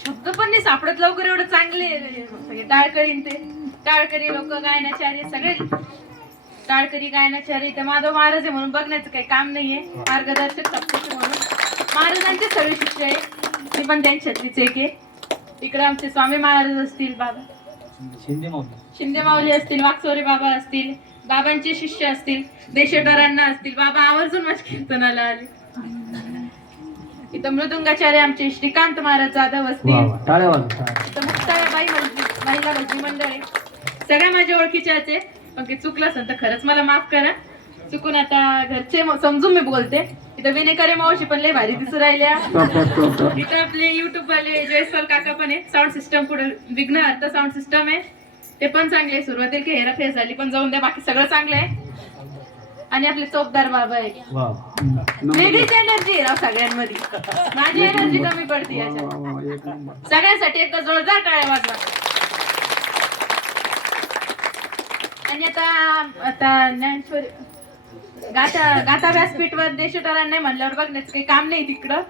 शब्द पण नाही सापडत लवकर एवढं चांगले सगळे टाळकरी ते टाळकरी लोक गायनाचार्य सगळे टाळकरी गायनाचार्य इथे माधव महाराज आहे म्हणून बघण्याचं काही काम नाहीये मार्गदर्शक सप्तशे म्हणून महाराजांचे सगळे शिष्य आहे ते पण त्यांच्यातलीच एक आहे इकडे आमचे स्वामी महाराज असतील बाबा शिंदे माऊली असतील वाकचोरे बाबा असतील बाबांचे शिष्य असतील देशेटरांना असतील बाबा आवर्जून माझ्या कीर्तनाला आले इथं मृदुंगाचार्य आमचे श्रीकांत महाराज जाधव असतील इथं मुक्ताबाई महिला भजनी मंडळ आहे सगळ्या माझ्या ओळखीच्या आहे पण काही चुकलं असेल तर खरंच मला माफ करा चुकून आता घरचे समजून मी बोलते इथं विनेकरे मावशी पण लय भारी दिसू राहिल्या इथं आपले युट्यूब वाले जयस्वाल काका पण आहे साऊंड सिस्टम पुढे विघ्न अर्थ साऊंड सिस्टम आहे ते पण चांगले आहे सुरुवातीला की हेराफेर झाली पण जाऊन द्या बाकी सगळं चांगलं आहे आणि आपले चौकदार बाबा आहे वेगळीच एनर्जी आहे राव सगळ्यांमध्ये माझी एनर्जी कमी पडते याच्यात सगळ्यांसाठी एक जोरदार टाळ्या वाजवा आणि आता ज्ञानेश्वरी गाथा व्यासपीठवर देशोटारांना नाही म्हणल्यावर बघण्याचं काही काम नाही तिकडं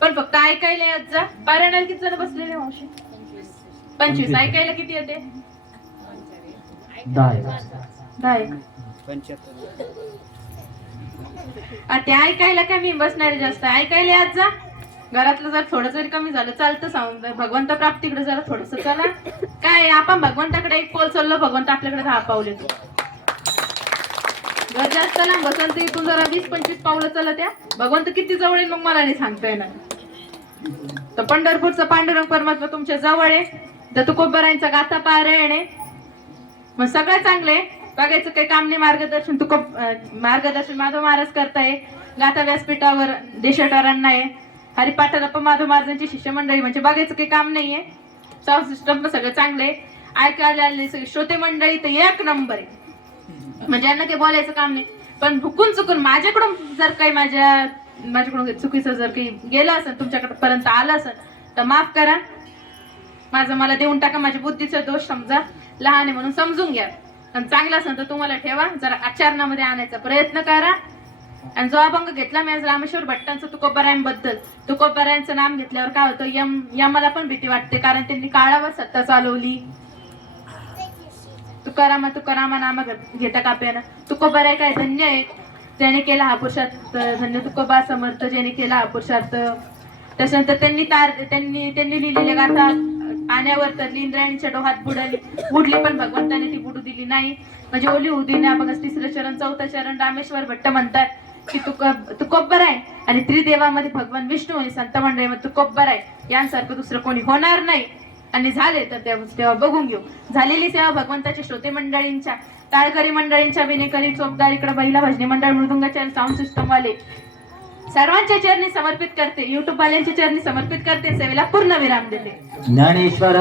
पण फक्त ऐकायला येत जा पारायणाला किती जण बसलेले मावशी 25 ऐकायला किती येते 10 ते ऐकायला कमी बसणारे जास्त ऐकायला यात जा घरातलं जर थोडं जरी कमी झालं चालतं सांग भगवंत प्राप्तीकडे जरा थोडस चला काय आपण भगवंताकडे एक पाऊल चाललो भगवंत आपल्याकडे 10 पावले घर जास्त लांब बसन तर इथून जरा 20-25 पावलं चला त्या भगवंत किती जवळ आहे मग मला नाही सांगता येणार तर पंढरपूरचा पांडुरंग परमात्मा तुमच्या जवळ आहे तर तुकोबरायांचा गाथा पारायण आहे मग सगळं चांगले बघायचं काही काम नाही मार्गदर्शन माधव महाराज करताय गाथा व्यासपीठावर देशटारांना आहे हरिपाठाला माधव महाराजांची शिष्यमंडळी म्हणजे बघायचं काही काम नाहीये साऊंड सिस्टम पण सगळं चांगले ऐकायला आले सगळे श्रोते मंडळी तर एक नंबर आहे म्हणजे यांना काही बोलायचं काम नाही पण हुकून चुकून माझ्याकडून जर काही माझ्याकडून चुकीचं जर काही गेलं असेल तुमच्याकडे पर्यंत आलं असेल तर माफ करा माझं मला देऊन टाका माझ्या बुद्धीचा दोष समजा लहान आहे म्हणून समजून घ्या आणि चांगलं असेल तर तुम्हाला ठेवा जरा आचरणामध्ये आणायचा प्रयत्न करा आणि जो अभंग घेतला मी आज रामेश्वर भट्टांचं तुकोबरायांबद्दल तुकोबरायांचं नाम घेतल्यावर काय होतं यमाला पण भीती वाटते कारण त्यांनी काळावर सत्ता चालवली तुकारामा नाम घेता काप्यानं तुकोबराय काय धन्य आहे ज्याने केला हा पुरुषार्थ धन्य तुकोबा समर्थ ज्याने केला हा पुरुषार्थ त्याच्यानंतर त्यांनी लिहिलेल्या गाथा पाण्यावर तर इंद्रायणीच्या डोहात बुडली पण भगवंताने ती बुडू दिली नाही म्हणजे ओली होऊ दिली बघा 3रं चरण 4थं चरण रामेश्वर भट्ट म्हणतात की तुकोबराय आणि त्रिदेवामध्ये भगवान विष्णू आणि संत मंडळी तुकोबराय यांसारखं दुसरं कोणी होणार नाही आणि झाले तर तेव्हा बघून घेऊ झालेली सेवा भगवंताच्या श्रोते मंडळींच्या टाळकरी मंडळींच्या विनेकरी चोपदार इकडे महिला भजनी मंडळ मृदुंगाचार्य साऊंड सिस्टम वाले सर्वांच्या चरणी समर्पित करते युट्यूब वाल्यांच्या चरणी समर्पित करते सेवेला पूर्ण विराम देते ज्ञानेश्वर